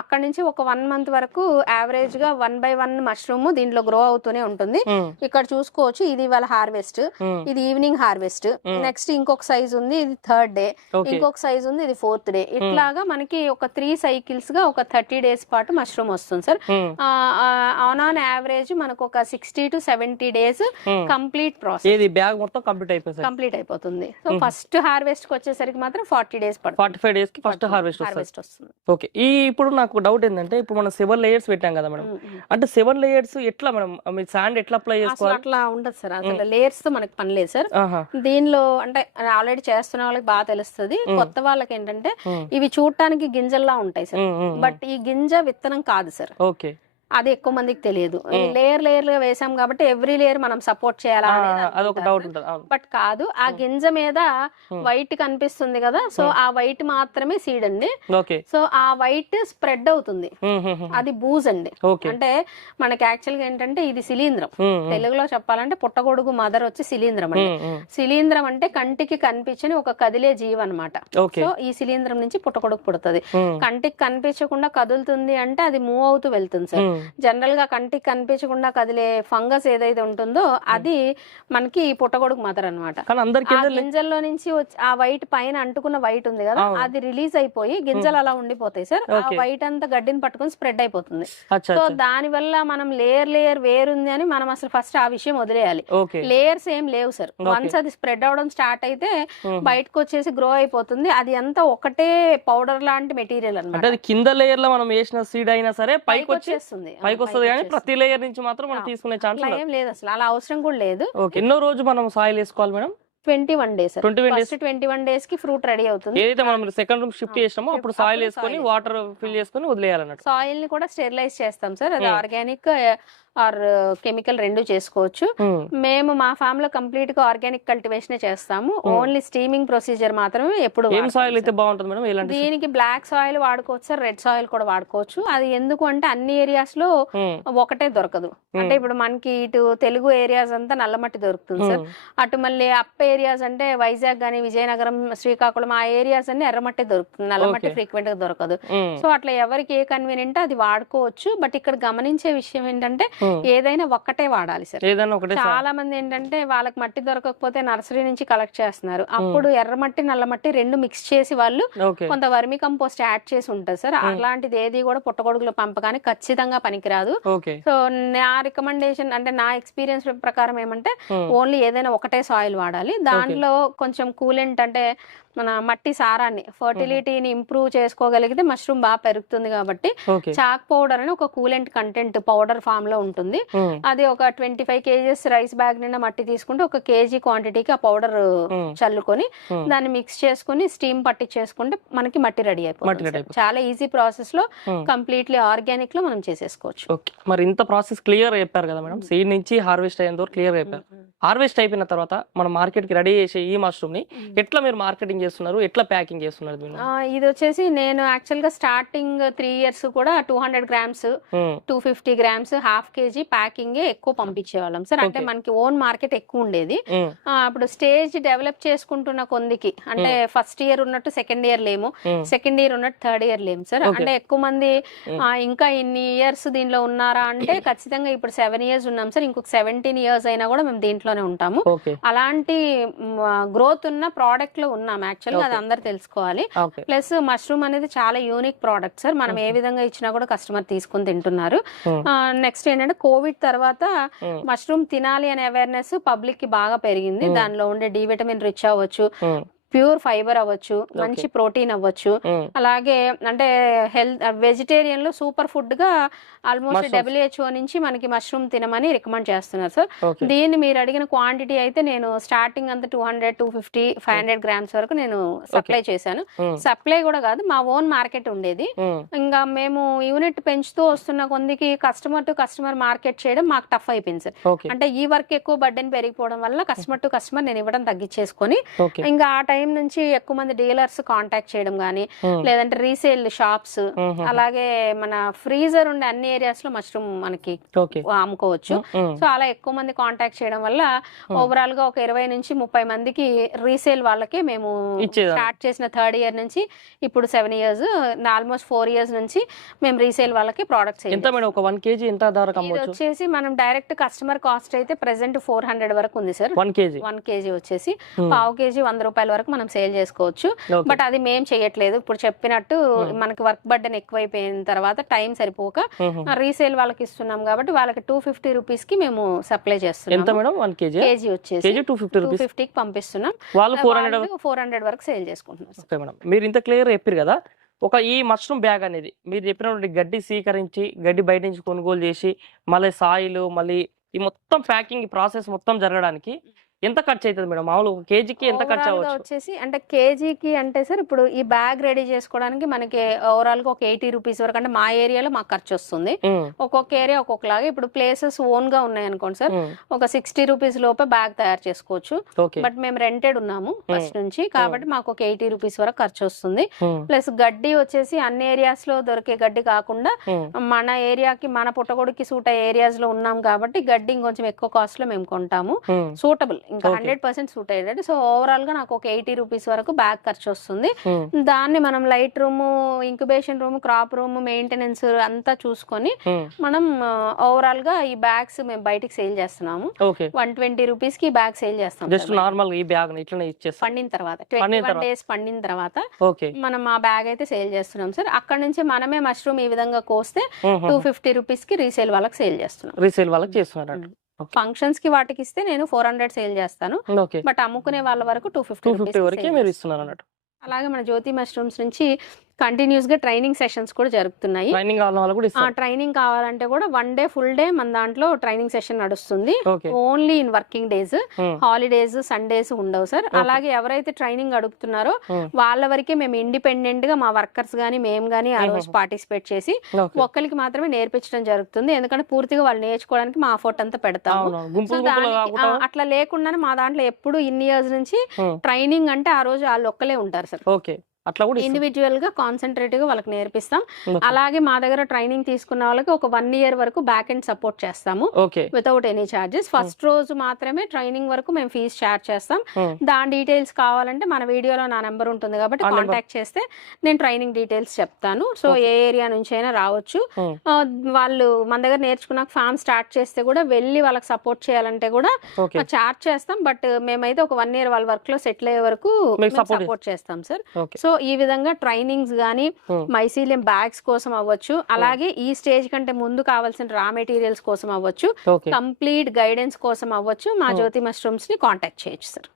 అక్కడ నుంచి ఒక 1 month వరకు యావరేజ్ గా 1 by 1 మష్రూమ్ దీంట్లో గ్రో అవుతూనే ఉంటుంది. ఇక్కడ చూసుకోవచ్చు, ఇది ఇవాళ హార్వెస్ట్, ఇది ఈవినింగ్ హార్వెస్ట్, నెక్స్ట్ ఇంకొక సైజ్ ఉంది, ఇది 3rd day, ఇంకొక సైజ్ ఉంది, ఇది 4th day. ఇట్లాగా మనకి ఒక 3 cycles గా ఒక 30 days పాటు మష్రూమ్ వస్తుంది సార్. ఆన్ యావరేజ్ మనకు ఒక 60 to 70 days complete process. Bag మొత్తం కంప్లీట్ అయిపోతుంది. సో ఫస్ట్ హార్వెస్ట్ కి వచ్చేసరికి మాత్రం 40 days పడుతుంది. 45 days కి ఫస్ట్ హార్వెస్ట్ వస్తుంది. ఓకే, ఇప్పుడు నాకు డౌట్ ఏంటంటే, ఇప్పుడు మనం 7 layers పెట్టాం కదా మేడం, అంటే 7 layers ఎట్లా మనం శాండ్ ఎట్లా అప్లై చేసుకోవాలి? అట్లా ఉండదు సార్, అసలు లేయర్స్ తో మనకి పని లేదు సార్. దీనిలో అంటే ఆల్రెడీ చేస్తున్న వాళ్ళకి బాగా తెలుస్తుంది. కొత్త వాళ్ళకి ఏంటంటే ఇవి చూడటానికి గింజల్లా ఉంటాయి సార్, బట్ ఈ గింజ విత్తనం కాదు సార్. ఓకే, అది ఎక్కువ మందికి తెలియదు. లేయర్ గా వేసాం కాబట్టి ఎవ్రీ లేయర్ మనం సపోర్ట్ చేయాలా, బట్ కాదు. ఆ గింజ మీద వైట్ కనిపిస్తుంది కదా, సో ఆ వైట్ మాత్రమే సీడ్ అండి. సో ఆ వైట్ స్ప్రెడ్ అవుతుంది, అది బూజ్ అండి. అంటే మనకి యాక్చువల్ గా ఏంటంటే ఇది శిలీంద్రం. తెలుగులో చెప్పాలంటే పుట్టగొడుగు మదర్ వచ్చి శిలీంద్రం అండి. శిలీంద్రం అంటే కంటికి కనిపించని ఒక కదిలే జీవి అనమాట. సో ఈ శిలీంద్రం నుంచి పుట్టగొడుగు పుడుతుంది. కంటికి కనిపించకుండా కదులుతుంది అంటే అది మూవ్ అవుతూ వెళ్తుంది సార్. జనరల్ గా కంటికి కనిపించకుండా కదిలే ఫంగస్ ఏదైతే ఉంటుందో అది మనకి పుట్టగొడుగు మదర్ అనమాట. గింజల్లో నుంచి ఆ వైట్ పైన అంటుకున్న వైట్ ఉంది కదా, అది రిలీజ్ అయిపోయి గింజలు అలా ఉండిపోతాయి సార్. ఆ వైట్ అంతా గడ్డిని పట్టుకుని స్ప్రెడ్ అయిపోతుంది. సో దాని వల్ల మనం లేయర్ వేరుంది అని మనం అసలు ఫస్ట్ ఆ విషయం వదిలేయాలి. లేయర్స్ ఏం లేవు సార్. వన్స్ అది స్ప్రెడ్ అవడం స్టార్ట్ అయితే బయటకు వచ్చేసి గ్రో అయిపోతుంది. అది అంతా ఒకటే పౌడర్ లాంటి మెటీరియల్ అన్నమాట. కింద లేయర్ లో మనం వేసిన సీడ్ అయినా సరే పైకి వచ్చేస్తుంది, పైకి వస్తుంది, కానీ ప్రతి లేయర్ నుంచి మాత్రం మనం తీసుకునే ఛాన్స్ ఏం లేదు అసలు, అలా అవసరం కూడా లేదు. ఎన్నో రోజు మనం సాయిల్ వేసుకోవాలి మేడం? 21 days. 21 days కి ఫ్రూట్ రెడీ అవుతుంది. ఏదైతే మనం సెకండ్ రూమ్ షిఫ్ట్ చేసామో అప్పుడు సాయిల్ వేసుకొని వాటర్ ఫిల్ చేసుకొని వదిలేయాలన్నట్టు. సాయిల్ ని కూడా స్టెరిలైజ్ చేస్తాం సార్. అది ఆర్గానిక్ ఆర్ కెమికల్ రెండు చేసుకోవచ్చు. మేము మా ఫామ్ లో కంప్లీట్ గా ఆర్గానిక్ కల్టివేషన్ చేస్తాము. ఓన్లీ స్టీమింగ్ ప్రొసీజర్ మాత్రమే. ఎప్పుడు సాయిల్ అయితే బాగుంటుంది మేడం? దీనికి బ్లాక్ సాయిల్ వాడుకోవచ్చు సార్, రెడ్ సాయిల్ కూడా వాడుకోవచ్చు. అది ఎందుకు అంటే అన్ని ఏరియాస్ లో ఒకటే దొరకదు. అంటే ఇప్పుడు మనకి ఇటు తెలుగు ఏరియాస్ అంతా నల్లమట్టి దొరుకుతుంది సార్. అటు మళ్ళీ అప్ ఏరియాస్ అంటే వైజాగ్ గానీ విజయనగరం శ్రీకాకుళం ఆ ఏరియాస్ అన్ని ఎర్రమట్టి దొరుకుతుంది, నల్లమట్టి ఫ్రీక్వెంట్ గా దొరకదు. సో అట్లా ఎవరికి ఏ కన్వీనియంట్ అది వాడుకోవచ్చు. బట్ ఇక్కడ గమనించే విషయం ఏంటంటే ఏదైనా ఒక్కటే వాడాలి సార్. చాలా మంది ఏంటంటే వాళ్ళకి మట్టి దొరకకపోతే నర్సరీ నుంచి కలెక్ట్ చేస్తున్నారు. అప్పుడు ఎర్రమట్టి నల్లమట్టి రెండు మిక్స్ చేసి వాళ్ళు కొంత వర్మి కంపోస్ట్ యాడ్ చేసి ఉంటుంది సార్. అలాంటిది ఏది కూడా పుట్టగొడుగుల పెంపకానికి ఖచ్చితంగా పనికిరాదు. సో నా రికమెండేషన్ అంటే నా ఎక్స్పీరియన్స్ ప్రకారం ఏమంటే ఓన్లీ ఏదైనా ఒకటే సాయిల్ వాడాలి. దాంట్లో కొంచెం కూలెంట్ అంటే మన మట్టి సారాన్ని ఫర్టిలిటీని ఇంప్రూవ్ చేసుకోగలిగితే మష్రూమ్ బాగా పెరుగుతుంది. కాబట్టి చాక్ పౌడర్ అని ఒక కూలెంట్ కంటెంట్ పౌడర్ ఫామ్ లో ఉంటుంది. అది ఒక 25 kgs రైస్ బ్యాగ్ నిండా మట్టి తీసుకుంటే 1 kg క్వాంటిటీకి ఆ పౌడర్ చల్లుకొని దాన్ని మిక్స్ చేసుకుని స్టీమ్ పట్టించేసుకుంటే మనకి మట్టి రెడీ అయిపోతుంది. చాలా ఈజీ ప్రాసెస్ లో కంప్లీట్లీ ఆర్గానిక్ లో మనం చేసేసుకోవచ్చు. మరి ఇంత ప్రాసెస్ క్లియర్ చెప్పారు కదా మేడం, సీడ్ నుంచి హార్వెస్ట్ అయ్యేంత వరకు క్లియర్ చెప్పారు. హార్వెస్ట్ అయిపోయిన తర్వాత మనం మార్కెట్ కి రెడీ చేసే ఈ మష్రూమ్ ని ఎట్లా మీరు మార్కెటింగ్ చేస్తున్నారు, ఎట్లా ప్యాకింగ్ చేస్తున్నారు? ఇది వచ్చేసి నేను యాక్చువల్ గా స్టార్టింగ్ 3 years కూడా 200 grams 250 grams 1/2 kg ప్యాకింగ్ ఎక్కువ పంపించేవాళ్ళం సార్. అంటే Okay. మనకి ఓన్ మార్కెట్ ఎక్కువ ఉండేది. ఇప్పుడు స్టేజ్ డెవలప్ చేసుకుంటున్న కొందికి అంటే ఫస్ట్ ఇయర్ ఉన్నట్టు సెకండ్ ఇయర్ లేము, సెకండ్ ఇయర్ ఉన్నట్టు థర్డ్ ఇయర్ లేము సార్. Okay. అంటే ఎక్కువ మంది ఇంకా ఇన్ని ఇయర్స్ దీనిలో ఉన్నారా అంటే ఖచ్చితంగా ఇప్పుడు 7 years ఉన్నాం సార్. ఇంకొక 17 years అయినా కూడా మేము దీంట్లోనే ఉంటాము. ఓకే అలాంటి గ్రోత్ ఉన్న ప్రోడక్ట్ లో ఉన్నాం యాక్చువల్గా. అది అందరు తెలుసుకోవాలి. ఓకే ప్లస్ మష్రూమ్ అనేది చాలా యూనిక్ ప్రోడక్ట్ సార్. మనం ఏ విధంగా ఇచ్చినా కూడా కస్టమర్ తీసుకుని తింటున్నారు. నెక్స్ట్ ఏంటంటే కోవిడ్ తర్వాత మష్రూమ్ తినాలి అనే అవేర్నెస్ పబ్లిక్ కి బాగా పెరిగింది. దానిలో ఉండే డి విటమిన్ రిచ్ అవ్వచ్చు, ప్యూర్ ఫైబర్ అవ్వచ్చు, మంచి ప్రోటీన్ అవ్వచ్చు, అలాగే అంటే హెల్త్ వెజిటేరియన్ లో సూపర్ ఫుడ్ గా ఆల్మోస్ట్ WHO నుంచి మనకి మష్రూమ్ తినమని రికమెండ్ చేస్తున్నారు సార్. దీన్ని మీరు అడిగిన క్వాంటిటీ అయితే నేను స్టార్టింగ్ అంతా 200, 250, 500 grams వరకు నేను సప్లై చేశాను. సప్లై కూడా కాదు, మా ఓన్ మార్కెట్ ఉండేది. ఇంకా మేము యూనిట్ పెంచుతూ వస్తున్న కొందికి కస్టమర్ టు కస్టమర్ మార్కెట్ చేయడం మాకు టఫ్ అయిపోయింది సార్. అంటే ఈ వర్క్ ఎక్కువ బర్డెన్ పెరిగిపోవడం వల్ల కస్టమర్ టు కస్టమర్ నేను ఇవ్వడం తగ్గించేసుకొని ఇంకా ఆ టైం నుంచి ఎక్కువ మంది డీలర్స్ కాంటాక్ట్ చేయడం గానీ, లేదంటే రీసేల్ షాప్స్, అలాగే మన ఫ్రీజర్ ఉండే అన్ని ఏరియాస్ లో మష్రూమ్ మనకి అమ్ముకోవచ్చు. సో అలా ఎక్కువ మంది కాంటాక్ట్ చేయడం వల్ల ఓవరాల్ గా ఒక 20 నుంచి 30 మందికి రీసేల్ వాళ్ళకి మేము స్టార్ట్ చేసిన థర్డ్ ఇయర్ నుంచి ఇప్పుడు 7 years, ఆల్మోస్ట్ 4 years నుంచి మేము రీసేల్ వాళ్ళకి ప్రొడక్ట్స్ ఒక 1 kg ఎంత ధర వచ్చేసి మనం డైరెక్ట్ కస్టమర్ కాస్ట్ అయితే ప్రెసెంట్ 400 వరకు ఉంది సార్. 1 kg వచ్చేసి పావు కేజీ 100 రూపాయల వరకు మనం సేల్ చేసుకోవచ్చు. బట్ అది మేము చేయట్లేదు. ఇప్పుడు చెప్పినట్టు మనకి వర్క్ బర్డెన్ ఎక్కువైపోయిన తర్వాత టైం సరిపోక రీసేల్ వాళ్ళకి ఇస్తున్నాం కాబట్టి వాళ్ళకి 250 రూపీస్ కి మేము సప్లై చేస్తున్నాం. కేజీ వచ్చేసి 250 కి పంపిస్తున్నాం. వాళ్ళు 400 వరకు సేల్ చేసుకుంటున్నారు. మీరు ఇంత క్లియర్ చెప్పారు కదా. ఈ మష్రూమ్ బ్యాగ్ అనేది మీరు చెప్పినటువంటి గడ్డి స్వీకరించి గడ్డి బయట నుంచి కొనుగోలు చేసి మళ్ళీ సాయిల్ మళ్ళీ ఈ మొత్తం ప్యాకింగ్ ప్రాసెస్ మొత్తం జరగడానికి ఎంత ఖర్చు అవుతుంది మేడం? మామూలు కేజీకి ఎంత ఖర్చు అవ్వచ్చు? వచ్చేసి అంటే కేజీకి అంటే సార్ ఇప్పుడు ఈ బ్యాగ్ రెడీ చేసుకోవడానికి మనకి ఓవరాల్ గా ఒక 80 రూపీస్ వరకు అంటే మా ఏరియాలో మాకు ఖర్చు వస్తుంది. ఒక్కొక్క ఏరియా ఒక్కొక్కలాగా. ఇప్పుడు ప్లేసెస్ ఓన్ గా ఉన్నాయి అనుకోండి సార్, ఒక 60 రూపీస్ లోపే బ్యాగ్ తయారు చేసుకోవచ్చు. బట్ మేము రెంటెడ్ ఉన్నాము ఫస్ట్ నుంచి కాబట్టి మాకు ఒక 80 రూపీస్ వరకు ఖర్చు వస్తుంది. ప్లస్ గడ్డి వచ్చేసి అన్ని ఏరియాస్ లో దొరికే గడ్డి కాకుండా మన ఏరియాకి మన పుట్టగొడుకి సూట్ అయ్యే ఏరియాస్ లో ఉన్నాం కాబట్టి గడ్డి ఇంకొంచెం ఎక్కువ కాస్ట్ లో మేము కొంటాము. సూటబుల్ ఇంకా 100% సూట్ అయ్యేటట్టు. సో ఓవరాల్ గా నాకు ఒక 80 రూపీస్ వరకు బ్యాగ్ ఖర్చు వస్తుంది. దాన్ని మనం light room, incubation room, crop room, maintenance అంతా చూసుకొని మనం ఓవరాల్ గా ఈ బ్యాగ్స్ మేము బయటికి సేల్ చేస్తున్నాము. 120 రూపీస్ కి బ్యాగ్ సేల్ చేస్తాం. పండిన తర్వాత 21 days పండిన తర్వాత మనం ఆ బ్యాగ్ అయితే సేల్ చేస్తున్నాం సార్. అక్కడ నుంచి మనమే మష్రూమ్ ఈ విధంగా కోస్తే 250 రూపీస్ కి రీసేల్ వాళ్ళకి సేల్ చేస్తున్నాం. ఫంక్షన్స్ కి వాటికి ఇస్తే నేను 400 సేల్ చేస్తాను. బట్ అమ్ముకునే వాళ్ళ వరకు 250 వరకు మీరు ఇస్తున్నారు అన్నట్టు. అలాగే మన జ్యోతి మష్రూమ్స్ నుంచి కంటిన్యూస్ గా ట్రైనింగ్ సెషన్స్ కూడా జరుగుతున్నాయి. ట్రైనింగ్ కావాలంటే కూడా 1 day ఫుల్ డే మన దాంట్లో ట్రైనింగ్ సెషన్ నడుస్తుంది. Only in working days, holidays, Sundays ఉండవు సార్. అలాగే ఎవరైతే ట్రైనింగ్ అడుగుతున్నారో వాళ్ళ వరకే మేము ఇండిపెండెంట్ గా మా వర్కర్స్ గానీ మేము గానీ ఆ రోజు పార్టిసిపేట్ చేసి ఒక్కరికి మాత్రమే నేర్పించడం జరుగుతుంది. ఎందుకంటే పూర్తిగా వాళ్ళు నేర్చుకోవడానికి మా అఫోర్ట్ అంతా పెడతాము. అట్లా లేకుండానే మా దాంట్లో ఎప్పుడు ఇన్ని ఇయర్స్ నుంచి ట్రైనింగ్ అంటే ఆ రోజు వాళ్ళు ఒక్కలే ఉంటారు సార్. అట్లా కూడా ఇండివిజువల్ గా కాన్సన్ట్రేటివ్ గా వాళ్ళకి నేర్పిస్తాం. అలాగే మా దగ్గర ట్రైనింగ్ తీసుకున్న వాళ్ళకి ఒక 1 year వరకు బ్యాక్ ఎండ్ సపోర్ట్ చేస్తాము వితౌట్ ఎనీ చార్జెస్. ఫస్ట్ రోజు మాత్రమే ట్రైనింగ్ వరకు మేము ఫీజు చార్జ్ చేస్తాం. దాని డీటెయిల్స్ కావాలంటే మన వీడియోలో నా నెంబర్ ఉంటుంది కాబట్టి కాంటాక్ట్ చేస్తే నేను ట్రైనింగ్ డీటెయిల్స్ చెప్తాను. సో ఏ ఏరియా నుంచి అయినా రావచ్చు. వాళ్ళు మన దగ్గర నేర్చుకున్నాక ఫామ్ స్టార్ట్ చేస్తే కూడా వెళ్ళి వాళ్ళకి సపోర్ట్ చేయాలంటే కూడా చార్జ్ చేస్తాం. బట్ మేమైతే ఒక 1 year వాళ్ళ వర్క్ లో సెటిల్ అయ్యే వరకు సపోర్ట్ చేస్తాం సార్. సో ఈ విధంగా ట్రైనింగ్స్ గానీ మైసీలియం బ్యాగ్స్ కోసం అవ్వచ్చు, అలాగే ఈ స్టేజ్ కంటే ముందు కావాల్సిన రా మెటీరియల్స్ కోసం అవ్వచ్చు, కంప్లీట్ గైడెన్స్ కోసం అవ్వచ్చు, మా జ్యోతి మష్రూమ్స్ ని కాంటాక్ట్ చేయొచ్చు సార్.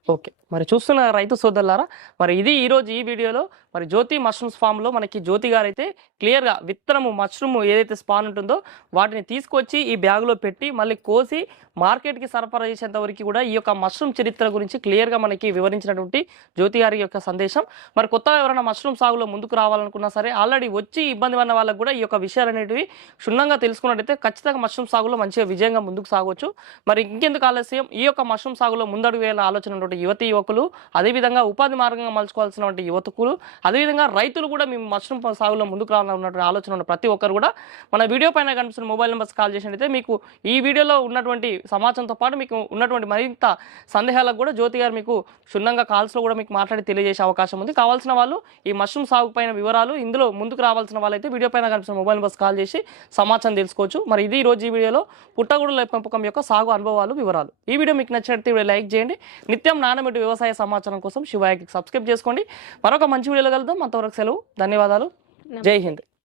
మరి చూస్తున్న రైతు సోదరులారా, మరి ఇది ఈ రోజు ఈ వీడియోలో మరి జ్యోతి మష్రూమ్స్ ఫామ్ లో మనకి జ్యోతి గారు అయితే క్లియర్ గా విత్తనము మష్రూమ్ ఏదైతే స్పాన్ ఉంటుందో వాటిని తీసుకొచ్చి ఈ బ్యాగ్ లో పెట్టి మళ్ళీ కోసి మార్కెట్ కి సరఫరా చేసేంత వరకు కూడా ఈ యొక్క మష్రూమ్ చరిత్ర గురించి క్లియర్ గా మనకి వివరించినటువంటి జ్యోతి గారి యొక్క సందేశం. మరి కొత్తగా ఎవరైనా మష్రూమ్ సాగులో ముందుకు రావాలనుకున్నా సరే, ఆల్రెడీ వచ్చి ఇబ్బంది పడిన వాళ్ళకి కూడా ఈ యొక్క విషయాలు అనేటివి క్షుణ్ణంగా తెలుసుకున్నట్టయితే ఖచ్చితంగా మష్రూమ్ సాగులో మంచిగా విజయంగా ముందుకు సాగవచ్చు. మరి ఇంకెందుకు ఆలస్యం, ఈ యొక్క మష్రూమ్ సాగులో ముందడుగు వేయాల ఆలోచన ఉన్నటువంటి యువతీ యువకులు, అదేవిధంగా ఉపాధి మార్గంగా మలుచుకోవాల్సినటువంటి యువతకులు, అదేవిధంగా రైతులు కూడా మేము మష్రూమ్ సాగులో ముందుకు రావాలన్నటువంటి ఆలోచన ఉన్న ప్రతి ఒక్కరు కూడా మన వీడియో పైన కనిపిస్తున్న మొబైల్ నెంబర్స్ కాల్ చేసినట్టయితే మీకు ఈ వీడియోలో ఉన్నటువంటి సమాచారంతో పాటు మీకు ఉన్నటువంటి మరింత సందేహాలకు కూడా జ్యోతి గారు మీకు క్షుణ్ణంగా కాల్స్లో కూడా మీకు మాట్లాడి తెలియజేసే అవకాశం ఉంది. కావాల్సిన వాళ్ళు ఈ మష్రూమ్ సాగు పైన వివరాలు, ఇందులో ముందుకు రావాల్సిన వాళ్ళైతే వీడియో పైన కనిపిస్తున్న మొబైల్ నెంబర్స్ కాల్ చేసి సమాచారం తెలుసుకోవచ్చు. మరి ఇది ఈ రోజు ఈ వీడియోలో పుట్టగొడుగుల పెంపకం యొక్క సాగు అనుభవాలు, వివరాలు. ఈ వీడియో మీకు నచ్చినట్లయితే వీడియో లైక్ చేయండి. నిత్యం నాణ్యమైన వ్యవసాయ సమాచారం కోసం శివ అగ్రికి సబ్స్క్రైబ్ చేసుకోండి. మరొక మంచి వీడియోలో కలుద్దాం. అంతవరకు సెలవు. ధన్యవాదాలు. జై హింద్.